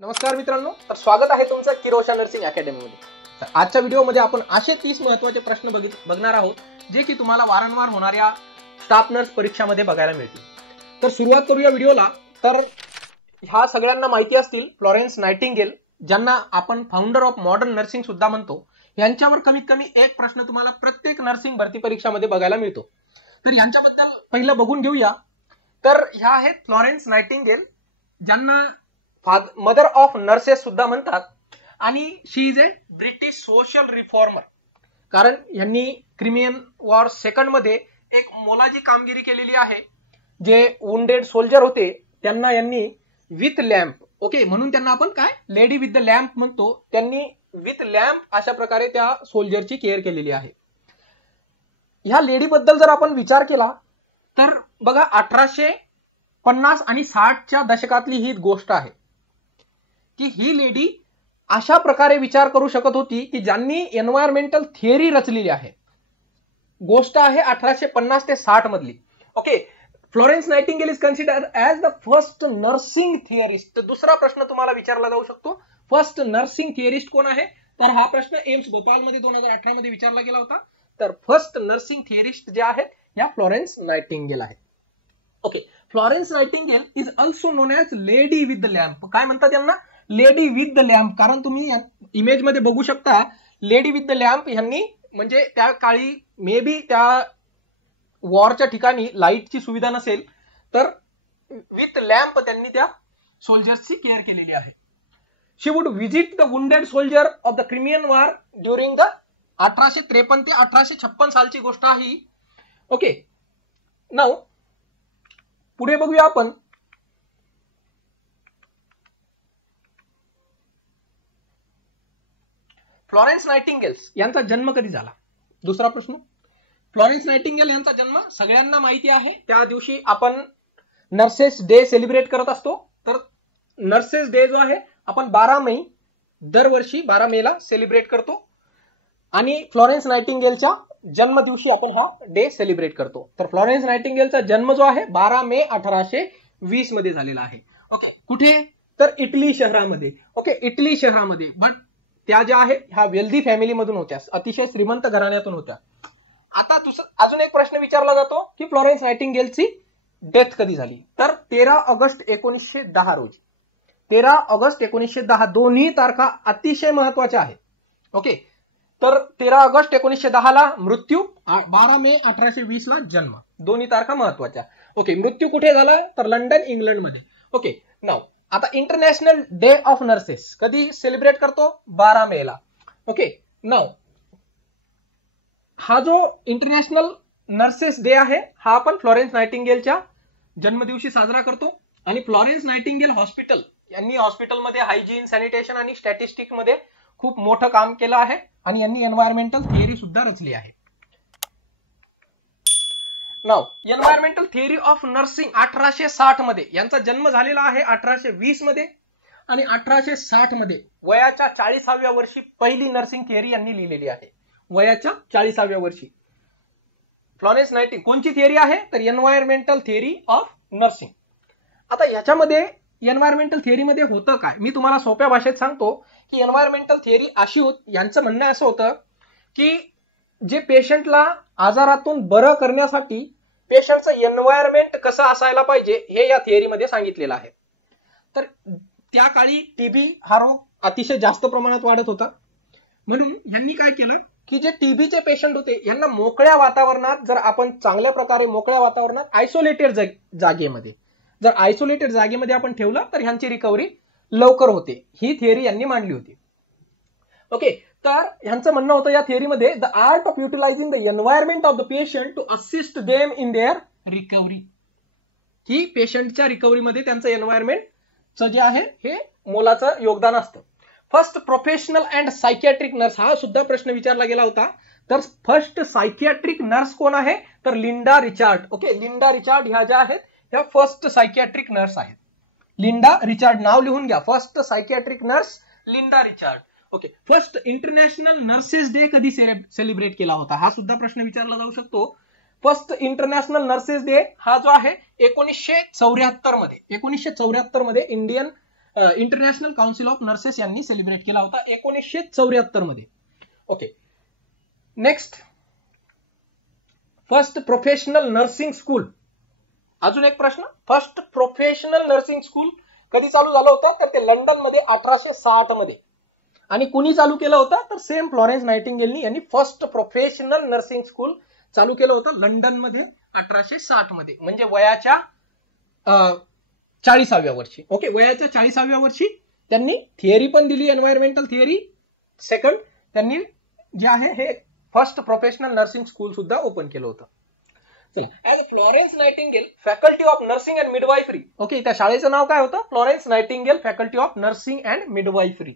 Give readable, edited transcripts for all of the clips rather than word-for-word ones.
नमस्कार मित्रांनो, तर स्वागत आहे तुमचं किरोशा नर्सिंग अकॅडमी मध्ये. तर आजच्या व्हिडिओमध्ये आपण असे 30 महत्त्वाचे प्रश्न बघणार आहोत जे की तुम्हाला वारंवार होणाऱ्या स्टाफ नर्स परीक्षामध्ये बघायला मिळतील. तर सुरुवात करूया व्हिडिओला. तर ह्या सगळ्यांना माहिती असतील फ्लॉरेन्स नायटिंगेल, ज्यांना आपण फाउंडर ऑफ मॉडर्न नर्सिंग सुद्धा म्हणतो, यांच्यावर कमीत कमी एक प्रश्न तुम्हाला प्रत्येक नर्सिंग भरती परीक्षामध्ये बघायला मिळतो. तर यांच्याबद्दल पहिलं बघून घेऊया. तर ह्या आहेत फ्लॉरेन्स नायटिंगेल, ज्यांना मदर ऑफ नर्सेस सुद्धा म्हणतात, आणि she is a British social reformer. कारण यांनी क्रिमियन वॉर सेकंड मध्ये एक मोलाची कामगिरी केलेली आहे. जे वुंडेड सोल्जर होते त्यांना यांनी विथ लॅम्प, ओके, म्हणून त्यांना आपण काय लेडी विथ द लॅम्प म्हणतो, त्यांनी विथ लॅम्प अशा प्रकारे त्या सोल्जरची केअर केलेली आहे. ह्या लेडी बद्दल जर आपण विचार केला तर बघा 1850 आणि 60च्या दशकातली ही गोष्ट आहे की ही लेडी अशा प्रकारे विचार करू शकत होती की ज्यांनी एन्व्हायरमेंटल थिअरी रचलेली आहे. गोष्ट आहे 1850 ते 60 मधली. Okay, Florence Nightingale is considered as the first nursing theorist. दुसरा प्रश्न तुम्हाला विचारला जाऊ शकतो, फर्स्ट नर्सिंग थिअरिस्ट कोण आहे? तर हा प्रश्न एम्स भोपाळ मध्ये 2018 मध्ये विचारला गेला होता. तर फर्स्ट नर्सिंग थिअरिस्ट जे आहेत या फ्लोरेन्स नायटिंगेल आहेत. Okay, Florence Nightingale is also non as lady with the lamp. काय म्हणतात यांना? Lady with the lamp. कारण तुम्ही इमेज मध्ये बघू शकता लेडी विथ द लॅम्प यांनी, म्हणजे त्या काळी मे बी त्या वॉरच्या ठिकाणी लाईटची सुविधा नसेल, तर विथ लॅम्प त्यांनी त्या सोल्जर्सची केअर केलेली आहे. She would visit the wounded soldier of the Crimean war during the 1853 ते 1856 सालची गोष्ट आहे. ओके, नाउ पुढे बघूया आपण. फ्लॉरेन्स नायटिंगेल्स यांचा जन्म कधी झाला? दुसरा प्रश्न. फ्लॉरेन्स नायटिंगेल यांचा जन्म सगळ्यांना माहिती आहे. त्या दिवशी आपण नर्सेस डे सेलिब्रेट करत असतो. तर नर्सेस डे जो आहे आपण 12 मे दरवर्षी 12 मेला सेलिब्रेट करतो, आणि फ्लॉरेन्स नायटिंगेलच्या जन्म दिवशी आपण हा डे सेलिब्रेट करतो. तर फ्लॉरेन्स नायटिंगेलचा जन्म जो आहे 12 मे 1820 मध्ये झालेला आहे. ओके, कुठे? तर इटली शहरामध्ये. ओके, इटली शहरामध्ये. बट त्या ज्या आहेत ह्या वेल्दी फॅमिली मधून होत्या, अतिशय श्रीमंत घराण्यातून होत्या. आता अजून एक प्रश्न विचारला जातो की फ्लॉरेन्स नायटिंगेलची डेथ कधी झाली? तर 13 ऑगस्ट 1910 रोजी. 13 ऑगस्ट 1910 दोन्ही तारखा अतिशय महत्वाच्या आहेत. ओके, तर 13 ऑगस्ट 1910 ला मृत्यू, 12 मे 1820 ला जन्म, दोन्ही तारखा महत्वाच्या. ओके, मृत्यू कुठे झाला? तर लंडन, इंग्लंड मध्ये. ओके, नाउ आता इंटरनॅशनल डे ऑफ नर्सेस कधी सेलिब्रेट करतो? 12 मे ला. ओके, नाउ हा जो इंटरनॅशनल नर्सेस डे आहे हा आपण फ्लॉरेन्स नायटिंगेलच्या जन्मदिवशी साजरा करतो. आणि फ्लॉरेन्स नायटिंगेल हॉस्पिटल यांनी हॉस्पिटलमध्ये हायजीन, सॅनिटेशन आणि स्टॅटिस्टिक्स मध्ये खूप मोठं काम केलं आहे, आणि यांनी एन्व्हायरमेंटल थिअरी सुद्धा रचली आहे. Now environmental theory of nursing 1860 मध्ये, यांचा जन्म झालेला आहे 1820 मध्ये, आणि 1860 मध्ये वयाच्या 40व्या वर्षी पहिली नर्सिंग थिअरी यांनी लिहिलेली आहे. वयाच्या 40व्या वर्षी फ्लॉरेन्स नायटिंगेल कोणची थिअरी आहे? तर एन्व्हायरमेंटल थिअरी ऑफ नर्सिंग. आता याच्यामध्ये एन्व्हायरमेंटल थिअरी मध्ये होतं काय, मी तुम्हाला सोप्या भाषेत सांगतो की एन्व्हायरमेंटल थिअरी अशी यांचं म्हणणं असं होतं की जे पेशंटला आजारातून बरं करण्यासाठी पेशंटचं एन्व्हायरमेंट कसं असायला पाहिजे हे या थिअरीमध्ये सांगितलेलं आहे. तर त्या काळी टीबी हा रोग अतिशय जास्त प्रमाणात वाढत होता, म्हणून यांनी काय केलं की जे टीबीचे पेशंट होते यांना मोकळ्या वातावरणात, जर आपण चांगल्या प्रकारे मोकळ्या वातावरणात आयसोलेटेड जागेमध्ये, जर आयसोलेटेड जागेमध्ये आपण ठेवलं तर ह्यांची रिकव्हरी लवकर होते. ही थिअरी यांनी मांडली होती. ओके, तर ह्यांचं म्हणणं होतं या थिअरीमध्ये, the art of utilizing the environment of the patient to assist them in their recovery. ही पेशंटच्या रिकव्हरीमध्ये त्यांचं एन्व्हायरमेंटचं जे आहे हे मोलाचं योगदान असतं. First professional and psychiatric nurse, हा सुद्धा प्रश्न विचारला गेला होता. तर फर्स्ट सायकियाट्रिक नर्स कोण आहे? तर Linda Richard. Okay, Linda Richard ह्या ज्या आहेत ह्या फर्स्ट सायकियाट्रिक नर्स आहेत. लिंडा रिचार्ड नाव लिहून घ्या. First psychiatric nurse Linda Richard. Okay, first international nurses day कधी सेलिब्रेट केला होता? हा सुद्धा प्रश्न विचारला जाऊ शकतो. फर्स्ट इंटरनॅशनल नर्सेस डे हा जो आहे 1974 मध्ये Indian international council of nurses यांनी सेलिब्रेट केला होता 1974 मध्ये. Okay, next, first professional nursing school. अजून एक प्रश्न, फर्स्ट प्रोफेशनल नर्सिंग स्कूल कधी चालू झालं होतं? तर ते लंडन मध्ये 1860 मध्ये. आणि कुणी चालू केलं होतं? तर सेम फ्लॉरेन्स नायटिंगेलनी यांनी फर्स्ट प्रोफेशनल नर्सिंग स्कूल चालू केलं होतं लंडन मध्ये 1860 मध्ये, म्हणजे वयाच्या 40व्या वर्षी. ओके, वयाच्या 40व्या वर्षी त्यांनी थिअरी पण दिली, एन्व्हायरमेंटल थिअरी. सेकंड, त्यांनी जे आहे हे फर्स्ट प्रोफेशनल नर्सिंग स्कूल सुद्धा ओपन केलं होतं. चला, as Florence nightingale faculty of nursing and midwifery. Okay, त्या शाळेचं नाव काय होतं? Florence nightingale faculty of nursing and midwifery.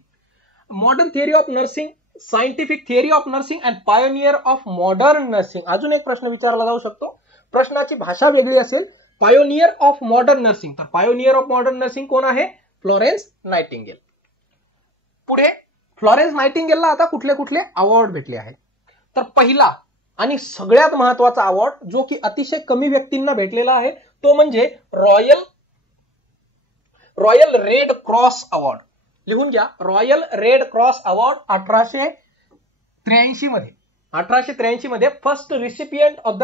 Modern theory of nursing, scientific theory of nursing and pioneer of modern nursing. अजून एक प्रश्न विचारला जाऊ शकतो, प्रश्नाची भाषा वेगळी असेल. पायोनियर ऑफ मॉडर्न नर्सिंग, तर पायोनियर ऑफ मॉडर्न नर्सिंग कोण आहे? Florence nightingale. पुढे फ्लॉरेन्स नायटिंगेलला आता कुठले कुठले अवॉर्ड भेटले आहेत? तर पहिला आणि सगळ्यात महत्वाचा अवॉर्ड जो की अतिशय कमी व्यक्तींना भेटलेला आहे तो म्हणजे रॉयल रेड क्रॉस अवॉर्ड. लिहून घ्या, रॉयल रेड क्रॉस अवॉर्ड 1883 मध्ये first recipient of the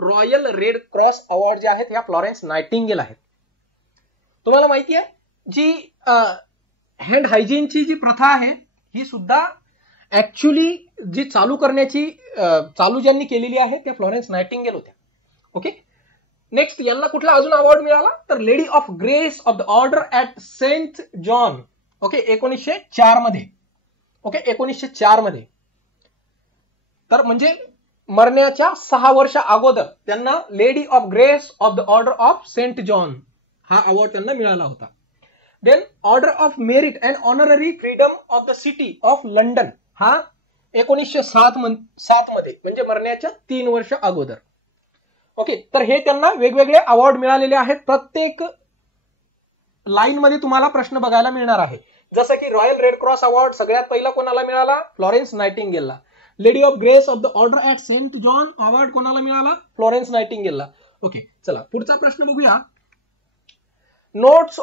royal red cross award जे आहेत ह्या फ्लॉरेन्स नायटिंगेल आहेत. तुम्हाला माहिती आहे जी हँड हायजीनची जी प्रथा आहे ही सुद्धा ऍक्च्युली जी चालू ज्यांनी केलेली आहे त्या फ्लॉरेन्स नायटिंगेल होत्या. ओके, नेक्स्ट, यांना कुठला अजून अवॉर्ड मिळाला? तर lady of grace of the order at saint John. Okay, 1904 मध्ये. ओके, 1904 मध्ये. तर म्हणजे मरण्याच्या 6 वर्ष अगोदर त्यांना lady of grace of the order of saint John हा अवॉर्ड त्यांना मिळाला होता. Then order of merit and honorary freedom of the city of London हा 1907 मध्ये, म्हणजे मरण्याच्या 3 वर्ष अगोदर. ओके, तर हे त्यांना वेगवेगळे अवॉर्ड मिळालेले आहेत. प्रत्येक लाईन मध्ये तुम्हाला प्रश्न बघायला मिळणार आहे. जसं की रॉयल रेड क्रॉस अवॉर्ड सगळ्यात पहिला कोणाला मिळाला? फ्लॉरेन्स नायटिंगेलला. Lady of grace of the order at saint John award कोणाला मिळाला? फ्लॉरेन्स नायटिंगेलला. ओके, चला पुढचा प्रश्न बघूया. नोट्स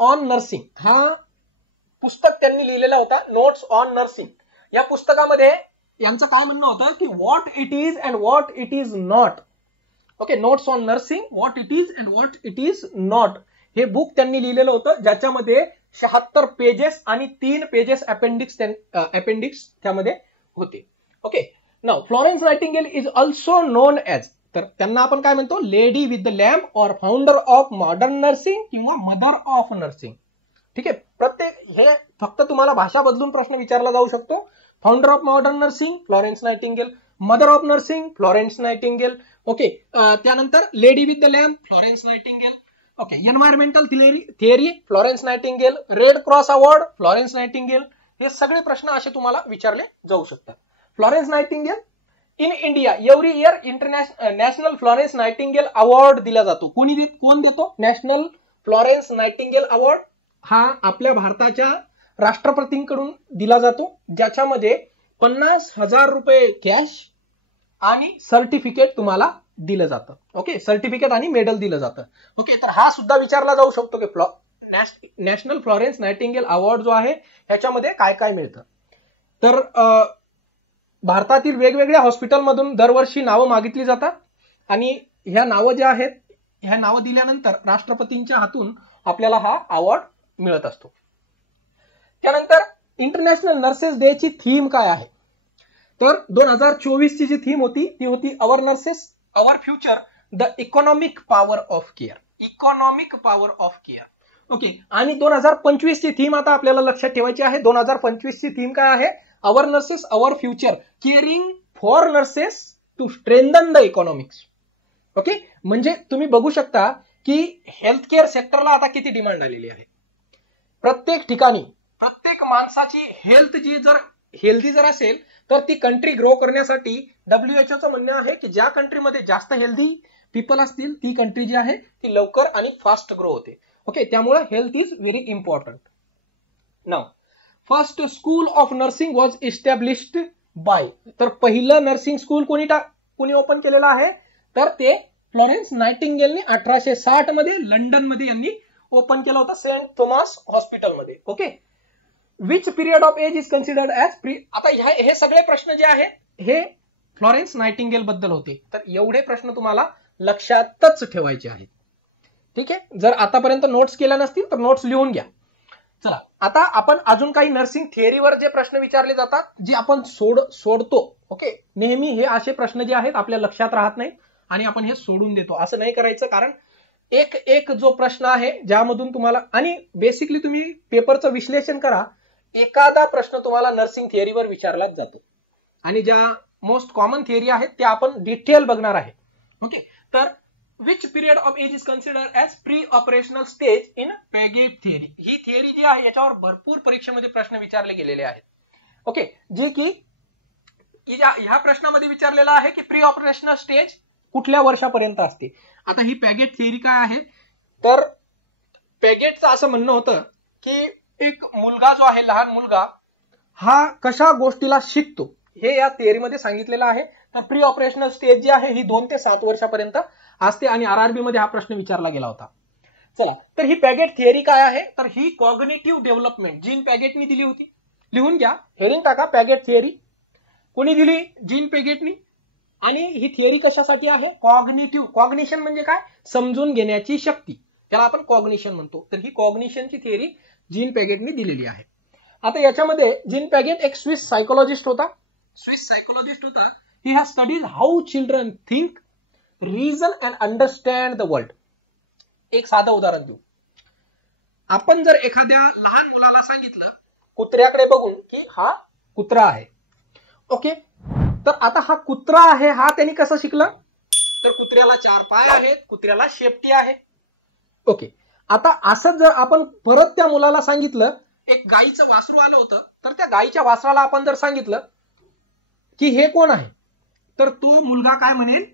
ऑन नर्सिंग हा पुस्तक त्यांनी लिहिलेला होता. नोट्स ऑन नर्सिंग या पुस्तकामध्ये यांचं काय म्हणणं होतं की what it is and what it is not. Okay, notes on nursing, what it is and what it is not हे बुक त्यांनी लिहिलेलं होतं, ज्याच्यामध्ये 76 पेजेस आणि 3 पेजेस अपेंडिक्स त्यामध्ये होते. Okay, now Florence nightingale is also non as, तर त्यांना आपण काय म्हणतो? लेडी विथ द लॅम्प और फाउंडर ऑफ मॉडर्न नर्सिंग किंवा मदर ऑफ नर्सिंग. ठीक आहे, प्रत्येक हे फक्त तुम्हाला भाषा बदलून प्रश्न विचारला जाऊ शकतो. Founder of modern nursing Florence Nightingale, mother of nursing Florence Nightingale. Okay, त्यानंतर lady with the lamp Florence Nightingale. Okay, environmental theory Florence Nightingale, red cross award Florence Nightingale. हे सगळे प्रश्न असे तुम्हाला विचारले जाऊ शकतात. Florence Nightingale in India every year national Florence Nightingale award दिला जातो. कोण देतो? नॅशनल फ्लॉरेन्स नायटिंगेल अवॉर्ड हा आपल्या भारताच्या राष्ट्रपतींकडून दिला जातो, ज्याच्यामध्ये 50,000 रुपये कॅश आणि सर्टिफिकेट तुम्हाला दिलं जातं. ओके, सर्टिफिकेट आणि मेडल दिलं जातं. ओके, तर हा सुद्धा विचारला जाऊ शकतो की नॅशनल फ्लॉरेन्स नायटिंगेल अवॉर्ड जो आहे ह्याच्यामध्ये काय काय मिळतं. तर भारतातील वेगवेगळ्या हॉस्पिटलमधून दरवर्षी नावं मागितली जातात आणि ह्या नावं ज्या आहेत ह्या नावं दिल्यानंतर राष्ट्रपतींच्या हातून आपल्याला हा अवॉर्ड मिळत असतो. त्यानंतर इंटरनॅशनल नर्सेस डे ची थीम काय आहे? तर 2024 ची जी थीम होती ती होती our nurses our future the economic power of care. Economic power of care. Okay, आणि 2025 ची थीम आता आपल्याला लक्षात ठेवायची आहे. 2025 ची थीम काय आहे? Our nurses our future, caring for nurses to strengthen the economics. Okay, म्हणजे तुम्ही बघू शकता की हेल्थ केअर सेक्टरला आता किती डिमांड आलेली आहे. प्रत्येक ठिकाणी प्रत्येक माणसाची हेल्थी जर असेल तर ती कंट्री ग्रो करण्यासाठी WHOचं म्हणणं आहे की ज्या कंट्रीमध्ये जास्त हेल्थी पीपल असतील ती कंट्री जी आहे ती लवकर आणि फास्ट ग्रो होते. ओके, त्यामुळे health is very important. Now first school of nursing was established by, तर पहिलं नर्सिंग स्कूल कोणी ओपन केलेलं आहे? तर ते फ्लॉरेन्स नायटिंगेलने 1860 मध्ये लंडन मध्ये यांनी ओपन केलं होतं सेंट थॉमस हॉस्पिटलमध्ये. Okay. Which period of age is considered as pre. आता हे सगळे प्रश्न जे आहेत हे फ्लॉरेन्स नायटिंगेल बद्दल होते. तर एवढे प्रश्न तुम्हाला लक्षातच ठेवायचे आहेत. ठीक आहे. जर आतापर्यंत नोट्स केल्या नसतील तर नोट्स लिहून घ्या. चला आता आपण अजून काही नर्सिंग थिअरीवर जे प्रश्न विचारले जातात जे आपण सोडतो. ओके. नेहमी हे असे प्रश्न जे आहेत आपल्या लक्षात राहत नाहीत आणि आपण हे सोडून देतो. असं नाही करायचं, कारण एक जो प्रश्न आहे ज्यामधून तुम्हाला, आणि बेसिकली तुम्ही पेपरचं विश्लेषण करा, एखादा प्रश्न तुम्हाला नर्सिंग थिअरीवर विचारलाच जातो आणि ज्या मोस्ट कॉमन थिअरी आहेत त्या आपण डिटेल बघणार आहे. ओके. तर which period of age is considered as pre operational stage in Piaget theory. ही थिअरी जी आहे याच्यावर भरपूर परीक्षेमध्ये प्रश्न विचारले गेलेले आहेत. ओके. जे की ह्या प्रश्नामध्ये विचारलेला आहे की प्री ऑपरेशनल स्टेज कुठल्या वर्षापर्यंत असते. आता ही पॅगेट थिअरी काय आहे, तर पॅगेटचं असं म्हणणं होतं की एक मुलगा जो आहे, लहान मुलगा, हा कशा गोष्टीला शिकतो हे या थिअरीमध्ये सांगितलेलं आहे. तर प्री ऑपरेशनल स्टेज जी आहे ही 2 ते 7 वर्षापर्यंत असते आणि आरआरबी मध्ये हा प्रश्न विचारला गेला होता. चला तर ही पॅगेट थिअरी काय आहे, तर ही कॉग्निटिव्ह डेव्हलपमेंट जीन पॅगेटनी दिली होती. लिहून घ्या, हेडिंग टाका पॅगेट थिअरी. कोणी दिली? जीन पॅगेटनी. आणि ही थिअरी कशासाठी आहे? कॉग्निटिव्ह. कॉग्निशन म्हणजे काय? समजून घेण्याची शक्ती, त्याला आपण कॉग्निशन म्हणतो. तर ही कॉग्निशनची थिअरी जीन पॅगेटनी दिलेली आहे. आता याच्यामध्ये जीन पॅगेट एक स्विस सायकोलॉजिस्ट होता. He has studied how children think, reason and understand the world. एक साधं उदाहरण देऊ. आपण जर एखाद्या लहान मुलाला सांगितलं कुत्र्याकडे बघून की हा कुत्रा आहे. ओके. तर आता हा कुत्रा आहे हा त्यांनी कसं शिकला, तर कुत्र्याला 4 पाय आहेत, कुत्र्याला शेपटी आहे. ओके. आता असं जर आपण परत त्या मुलाला सांगितलं, एक गाईचं वासरू आलं होतं, तर त्या गाईच्या वासराला आपण जर सांगितलं की हे कोण आहे, तर तो मुलगा काय म्हणेल?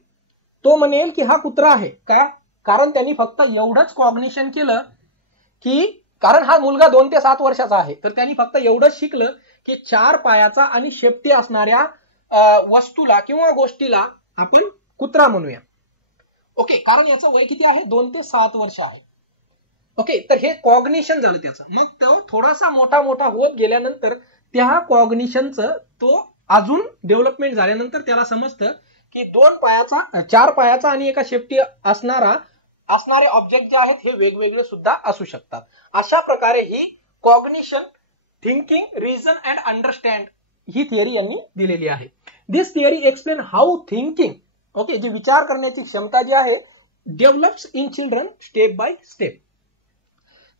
तो म्हणेल की हा कुत्रा आहे. का? कारण त्यांनी फक्त एवढंच कॉग्निशन केलं की, कारण हा मुलगा 2 ते 7 वर्षाचा आहे, तर त्यांनी फक्त एवढंच शिकलं की 4 पायाचा आणि शेपटी असणाऱ्या वस्तूला किंवा गोष्टीला आपण कुत्रा म्हणूया. ओके. कारण याचं वय किती आहे? 2 ते 7 वर्ष आहे. ओके. तर हे कॉग्निशन झालं त्याचं. मग तो थोडासा मोठा होत गेल्यानंतर त्या कॉग्निशनचं तो अजून डेव्हलपमेंट झाल्यानंतर त्याला समजतं की 4 पायाचा आणि एका शेपटी असणारे ऑब्जेक्ट जे आहेत हे वेगवेगळे सुद्धा असू शकतात. अशा प्रकारे ही cognition, thinking, reason and understand ही थिअरी यांनी दिलेली आहे. This theory explain how thinking, okay, जी विचार करण्याची क्षमता जी आहे, develops in children step by step.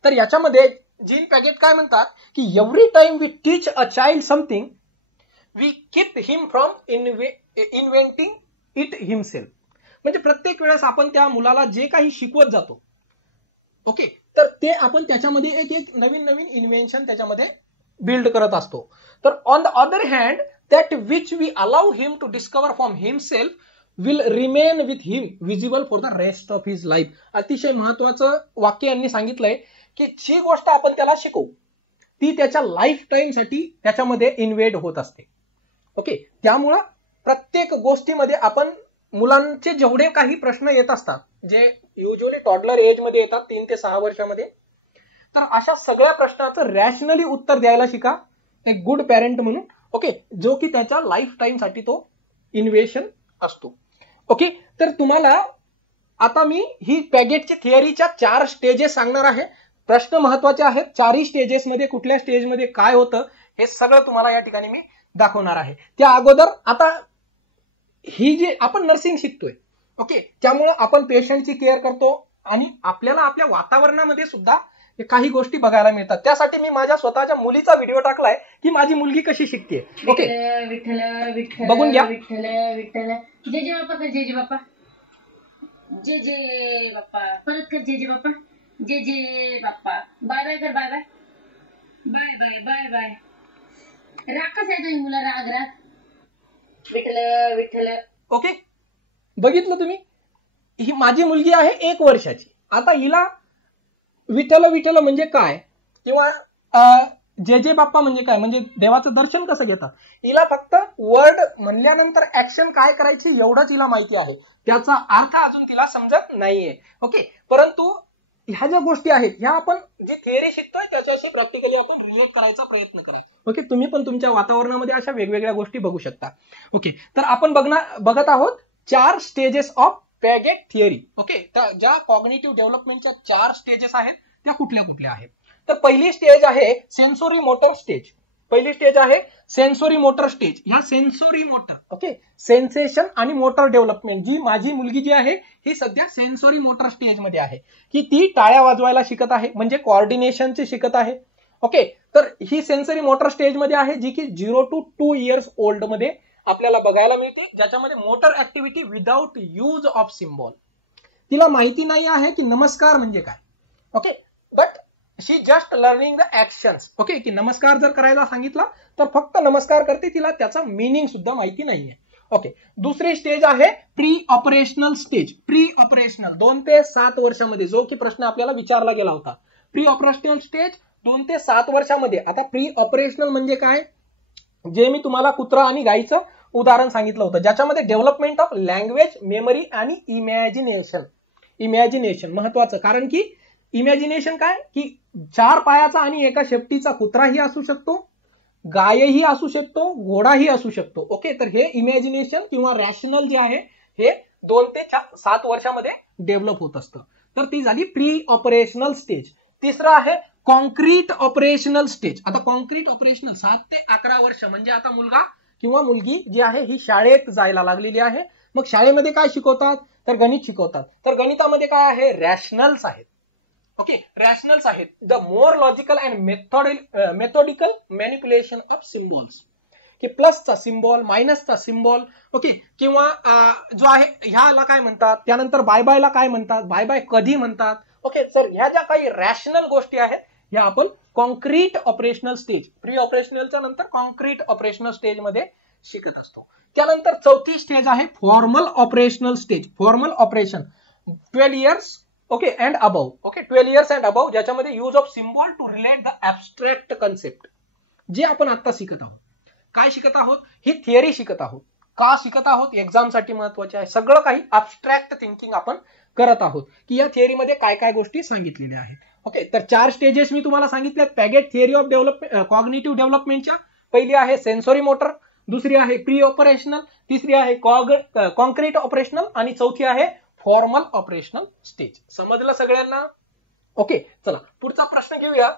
तर याच्यामध्ये जीन पॅगेट काय म्हणतात की every time we teach a child something we keep him from inventing it himself. म्हणजे प्रत्येक वेळेस आपण त्या मुलाला जे काही शिकवत जातो, ओके, तर ते आपण त्याच्यामध्ये एक नवीन इन्व्हेन्शन त्याच्यामध्ये बिल्ड करत असतो. तर on the other hand that which we allow him to discover from himself will remain with him visible for the rest of his life. अतिशय महत्वाचं वाक्य यांनी सांगितलंय की जी गोष्ट आपण त्याला शिकवू ती त्याच्या लाईफ टाइम साठी त्याच्यामध्ये इन्व्हेड होत असते. ओके. त्यामुळं प्रत्येक गोष्टीमध्ये आपण मुलांचे जेवढे काही प्रश्न येत असतात, जे युजली टॉडलर एज मध्ये येतात 3 ते 6 वर्षामध्ये, तर अशा सगळ्या प्रश्नाचं रॅशनली उत्तर द्यायला शिका एक गुड पॅरेंट म्हणून. ओके. जो की त्याच्या लाईफ टाइम साठी तो इन्व्हेशन असतो. ओके. तर तुम्हाला आता मी ही पॅगेटच्या थिअरीच्या 4 स्टेजेस सांगणार आहे. प्रश्न महत्वाचे आहेत. 4ही स्टेजेस मध्ये कुठल्या स्टेजमध्ये काय होतं हे सगळं तुम्हाला या ठिकाणी मी दाखवणार आहे. त्या अगोदर आता ही जी आपण नर्सिंग शिकतोय, ओके, त्यामुळे आपण पेशंटची केअर करतो आणि आपल्याला आपल्या वातावरणामध्ये सुद्धा काही गोष्टी बघायला मिळतात. त्यासाठी मी माझ्या स्वतःच्या मुलीचा व्हिडिओ टाकलाय की माझी मुलगी कशी शिकते. ओके. बघून घ्या. जे जे बाप्पा कर, जे जे बाप्पा, जे जे बाप्पा, परत कर, जे जे बाप्पा, जे जे बाप्पा, बाय बाय कर, bye bye, bye bye bye bye. राग कसा येतोय मुला? राग विठ्ठल. ओके. बघितलं तुम्ही, ही माझी मुलगी आहे 1 वर्षाची. आता हिला विठ्ठल म्हणजे काय किंवा जे जे बाप्पा म्हणजे काय, म्हणजे देवाचं दर्शन कसं घेतात, हिला फक्त वर्ड म्हणल्यानंतर ऍक्शन काय करायची एवढंच हिला माहिती आहे. त्याचा अर्थ अजून तिला समजत नाहीये. ओके. परंतु ह्या ज्या गोष्टी आहेत ह्या आपण जे थिअरी शिकतोय त्याच्याशी प्रॅक्टिकली आपण रिलेट करायचा प्रयत्न करा. ओके, तुम्ही पण तुमच्या वातावरणामध्ये अशा वेगवेगळ्या गोष्टी बघू शकता. ओके, तर आपण बघत आहोत 4 स्टेजेस ऑफ पॅगेट थिअरी. ओके, तर ज्या कॉग्निटिव्ह डेव्हलपमेंटच्या 4 स्टेजेस आहेत त्या कुठल्या कुठल्या आहेत. तर पहिली स्टेज आहे सेन्सोरी मोटर स्टेज. पहिली स्टेज आहे सेन्सोरी मोटर स्टेज. या सेन्सोरी मोटर, ओके, सेन्सेशन आणि मोटर डेव्हलपमेंट, जी माझी मुलगी जी आहे ही सध्या सेन्सोरी मोटर स्टेज मध्ये आहे, की ती टाळ्या वाजवायला शिकत आहे, म्हणजे कोऑर्डिनेशनचे शिकत आहे. ओके, तर ही सेन्सरी मोटर स्टेज मध्ये आहे, जी की 0 to 2 years ओल्ड मध्ये आपल्याला बघायला मिळते, ज्याच्यामध्ये motor activity without use of symbol. तिला माहिती नाही आहे की नमस्कार म्हणजे काय. Okay, but she just learning the actions. Okay, की नमस्कार जर करायला सांगितला तर फक्त नमस्कार करते, तिला त्याचा मिनिंग सुद्धा माहिती नाहीये. ओके, दुसरी स्टेज आहे pre operational stage. Pre operational 2 ते 7 वर्षामध्ये, जो की प्रश्न आपल्याला विचारला गेला होता. प्री ऑपरेशनल स्टेज 2 ते 7 वर्षामध्ये. आता प्री ऑपरेशनल म्हणजे काय, जे मी तुम्हाला कुत्रा आणि गाईचं उदाहरण सांगितलं होतं, ज्याच्यामध्ये डेव्हलपमेंट ऑफ लँग्वेज, मेमरी आणि इमॅजिनेशन. इमॅजिनेशन महत्वाचं, कारण की इमॅजिनेशन काय, की 4 पायाचा आणि एका शेपटीचा कुत्राही असू शकतो, गायही असू शकतो, घोडाही असू शकतो. ओके, तर हे इमॅजिनेशन किंवा रॅशनल जे आहे हे 2 ते 7 वर्षामध्ये डेव्हलप होत असतं. तर ती झाली प्री ऑपरेशनल स्टेज. तिसरं आहे कॉन्क्रीट ऑपरेशनल स्टेज. आता कॉन्क्रीट ऑपरेशनल 7 ते 11 वर्ष, म्हणजे आता मुलगा किंवा मुलगी जी आहे ही शाळेत जायला लागलेली आहे. मग शाळेमध्ये काय शिकवतात, तर गणित शिकवतात. तर गणितामध्ये काय आहे, रॅशनल्स आहेत. ओके, रॅशनल्स आहेत. The more logical and methodical manipulation of symbols, की प्लसचा सिम्बॉल, मायनसचा सिम्बॉल. ओके, किंवा जो आहे ह्याला काय म्हणतात, त्यानंतर बाय बायला काय म्हणतात, बाय बाय कधी म्हणतात. ओके, तर ह्या ज्या काही रॅशनल गोष्टी आहेत ह्या आपण कॉन्क्रीट ऑपरेशनल स्टेज, प्री ऑपरेशनलच्या नंतर कॉन्क्रीट ऑपरेशनल स्टेज मध्ये शिकत असतो. त्यानंतर चौथी स्टेज आहे formal operational stage. Formal operation 12 years okay and above. Okay, 12 years and above, ज्याच्यामध्ये use of symbol to relate the abstract concept, जे आपण आता शिकत आहोत. काय शिकत आहोत, ही थिअरी शिकत आहोत. का शिकत आहोत, एक्झामसाठी महत्वाचे आहे. सगळं काही ऍब्स्ट्रॅक्ट थिंकिंग आपण करत आहोत, की या थिअरीमध्ये काय काय गोष्टी सांगितलेल्या आहेत. ओके, तर 4 स्टेजेस मी तुम्हाला सांगितल्यात पॅगेट थिअरी ऑफ कॉग्निटिव्ह डेव्हलपमेंटच्या. पहिली आहे सेन्सोरी मोटर, दुसरी आहे प्री ऑपरेशनल, तिसरी आहे कॉन्क्रीट ऑपरेशनल आणि चौथी आहे फॉर्मल ऑपरेशनल स्टेज. समजलं सगळ्यांना. ओके, चला पुढचा प्रश्न घेऊया.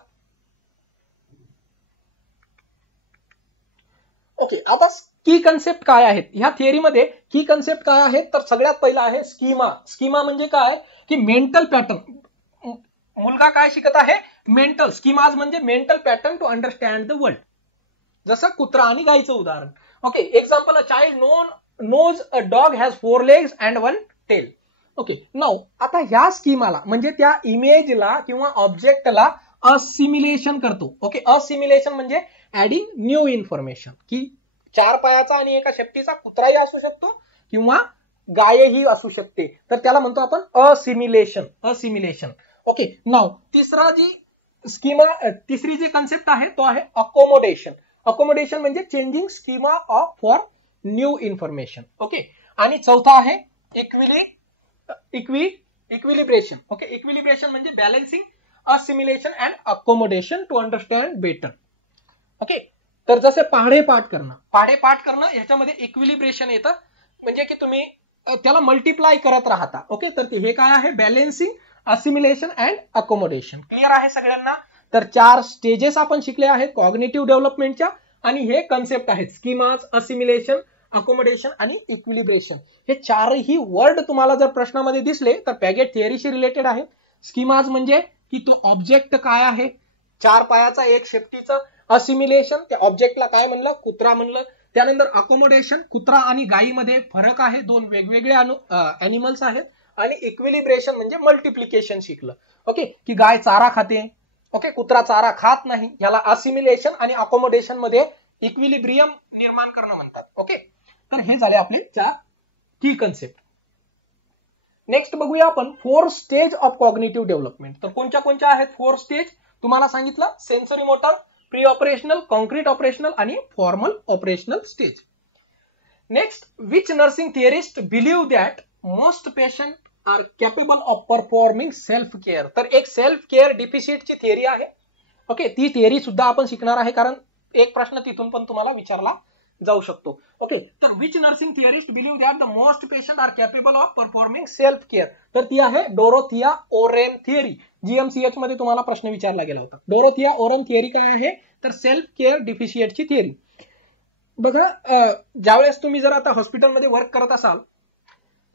ओके, आता की कन्सेप्ट काय आहेत ह्या थिअरीमध्ये, की कन्सेप्ट काय आहेत, तर सगळ्यात पहिला आहे स्कीमा. स्कीमा म्हणजे काय, की मेंटल पॅटर्न. मुलगा काय शिकत आहे, मेंटल. स्कीमाज म्हणजे mental pattern to understand the world. जसं कुत्रा आणि गाईचं उदाहरण. Okay, example, a child knows a dog has 4 legs and 1 tail. Okay, now आता ह्या स्कीमाला म्हणजे त्या इमेजला किंवा ऑब्जेक्टला असिम्युलेशन करतो. ओके, असिम्युलेशन म्हणजे ऍडिंग न्यू इन्फॉर्मेशन, की 4 पायाचा आणि एका शेपटीचा कुत्राही असू शकतो किंवा गायही असू शकते, तर त्याला म्हणतो आपण असिम्युलेशन. असिम्युलेशन. ओके, नाउ तिसरी जी कन्सेप्ट आहे तो आहे अकोमोडेशन. अकोमोडेशन म्हणजे changing schema of for new information. Okay, आणि चौथा आहे इक्विलिब्रेशन. ओके, इक्विलिब्रेशन म्हणजे balancing assimilation and accommodation to understand better. Okay, तर जसे पहाडे पाठ करणं ह्याच्यामध्ये इक्विलिब्रेशन येतं, म्हणजे की तुम्ही त्याला मल्टिप्लाय करत राहता. ओके, तर हे काय आहे, balancing assimilation and accommodation. Clear आहे सगळ्यांना. तर 4 स्टेजेस आपण शिकले आहेत कॉग्निटिव्ह डेव्हलपमेंटच्या, आणि हे कन्सेप्ट आहेत स्कीमाज, असिम्युलेशन, अकोमोडेशन आणि इक्विलिब्रेशन. हे 4ही वर्ड तुम्हाला जर प्रश्नामध्ये दिसले तर पॅगेट थिअरीशी रिलेटेड आहे. स्कीमाज म्हणजे की तो ऑब्जेक्ट काय आहे, 4 पायाचा एक शेपटीचं. असिम्युलेशन, त्या ऑब्जेक्टला काय म्हणलं, कुत्रा म्हणलं. त्यानंतर अकोमोडेशन, कुत्रा आणि गायीमध्ये फरक आहे, 2 वेगवेगळे अॅनिमल्स आहेत. आणि इक्विलिब्रेशन म्हणजे मल्टिप्लिकेशन शिकलं. ओके, की गाय चारा खाते, ओके, कुत्रा चारा खात नाही. याला असिम्युलेशन आणि अकोमोडेशन मध्ये इक्विलिब्रियम निर्माण करणं म्हणतात. ओके, तर हे झाले आपले 4 की कन्सेप्ट. नेक्स्ट बघूया आपण 4 स्टेज ऑफ कॉग्निटिव्ह डेव्हलपमेंट. तर कोणत्या आहेत 4 स्टेज तुम्हाला सांगितलं, sensory motor, pre operational, concrete operational आणि formal operational stage. Next, which nursing theorist believe that most patient are capable of performing self care. तर एक सेल्फ केअर डिफिशिटची थिअरी आहे. ओके, ती थिअरी सुद्धा आपण शिकणार आहे, कारण एक प्रश्न तिथून पण तुम्हाला विचारला जाऊ शकतो. ओके, तर which nursing theorist believe that the most patient are capable of performing self care. तर ती आहे डोरोथिया ओरेन थिअरी. जीएमसीएच मध्ये तुम्हाला प्रश्न विचारला गेला होता. डोरोथिया ओरेन थिअरी काय आहे, तर सेल्फ केअर डिफिशिएटची थिअरी. बघा, ज्यावेळेस तुम्ही जर आता हॉस्पिटलमध्ये वर्क करत असाल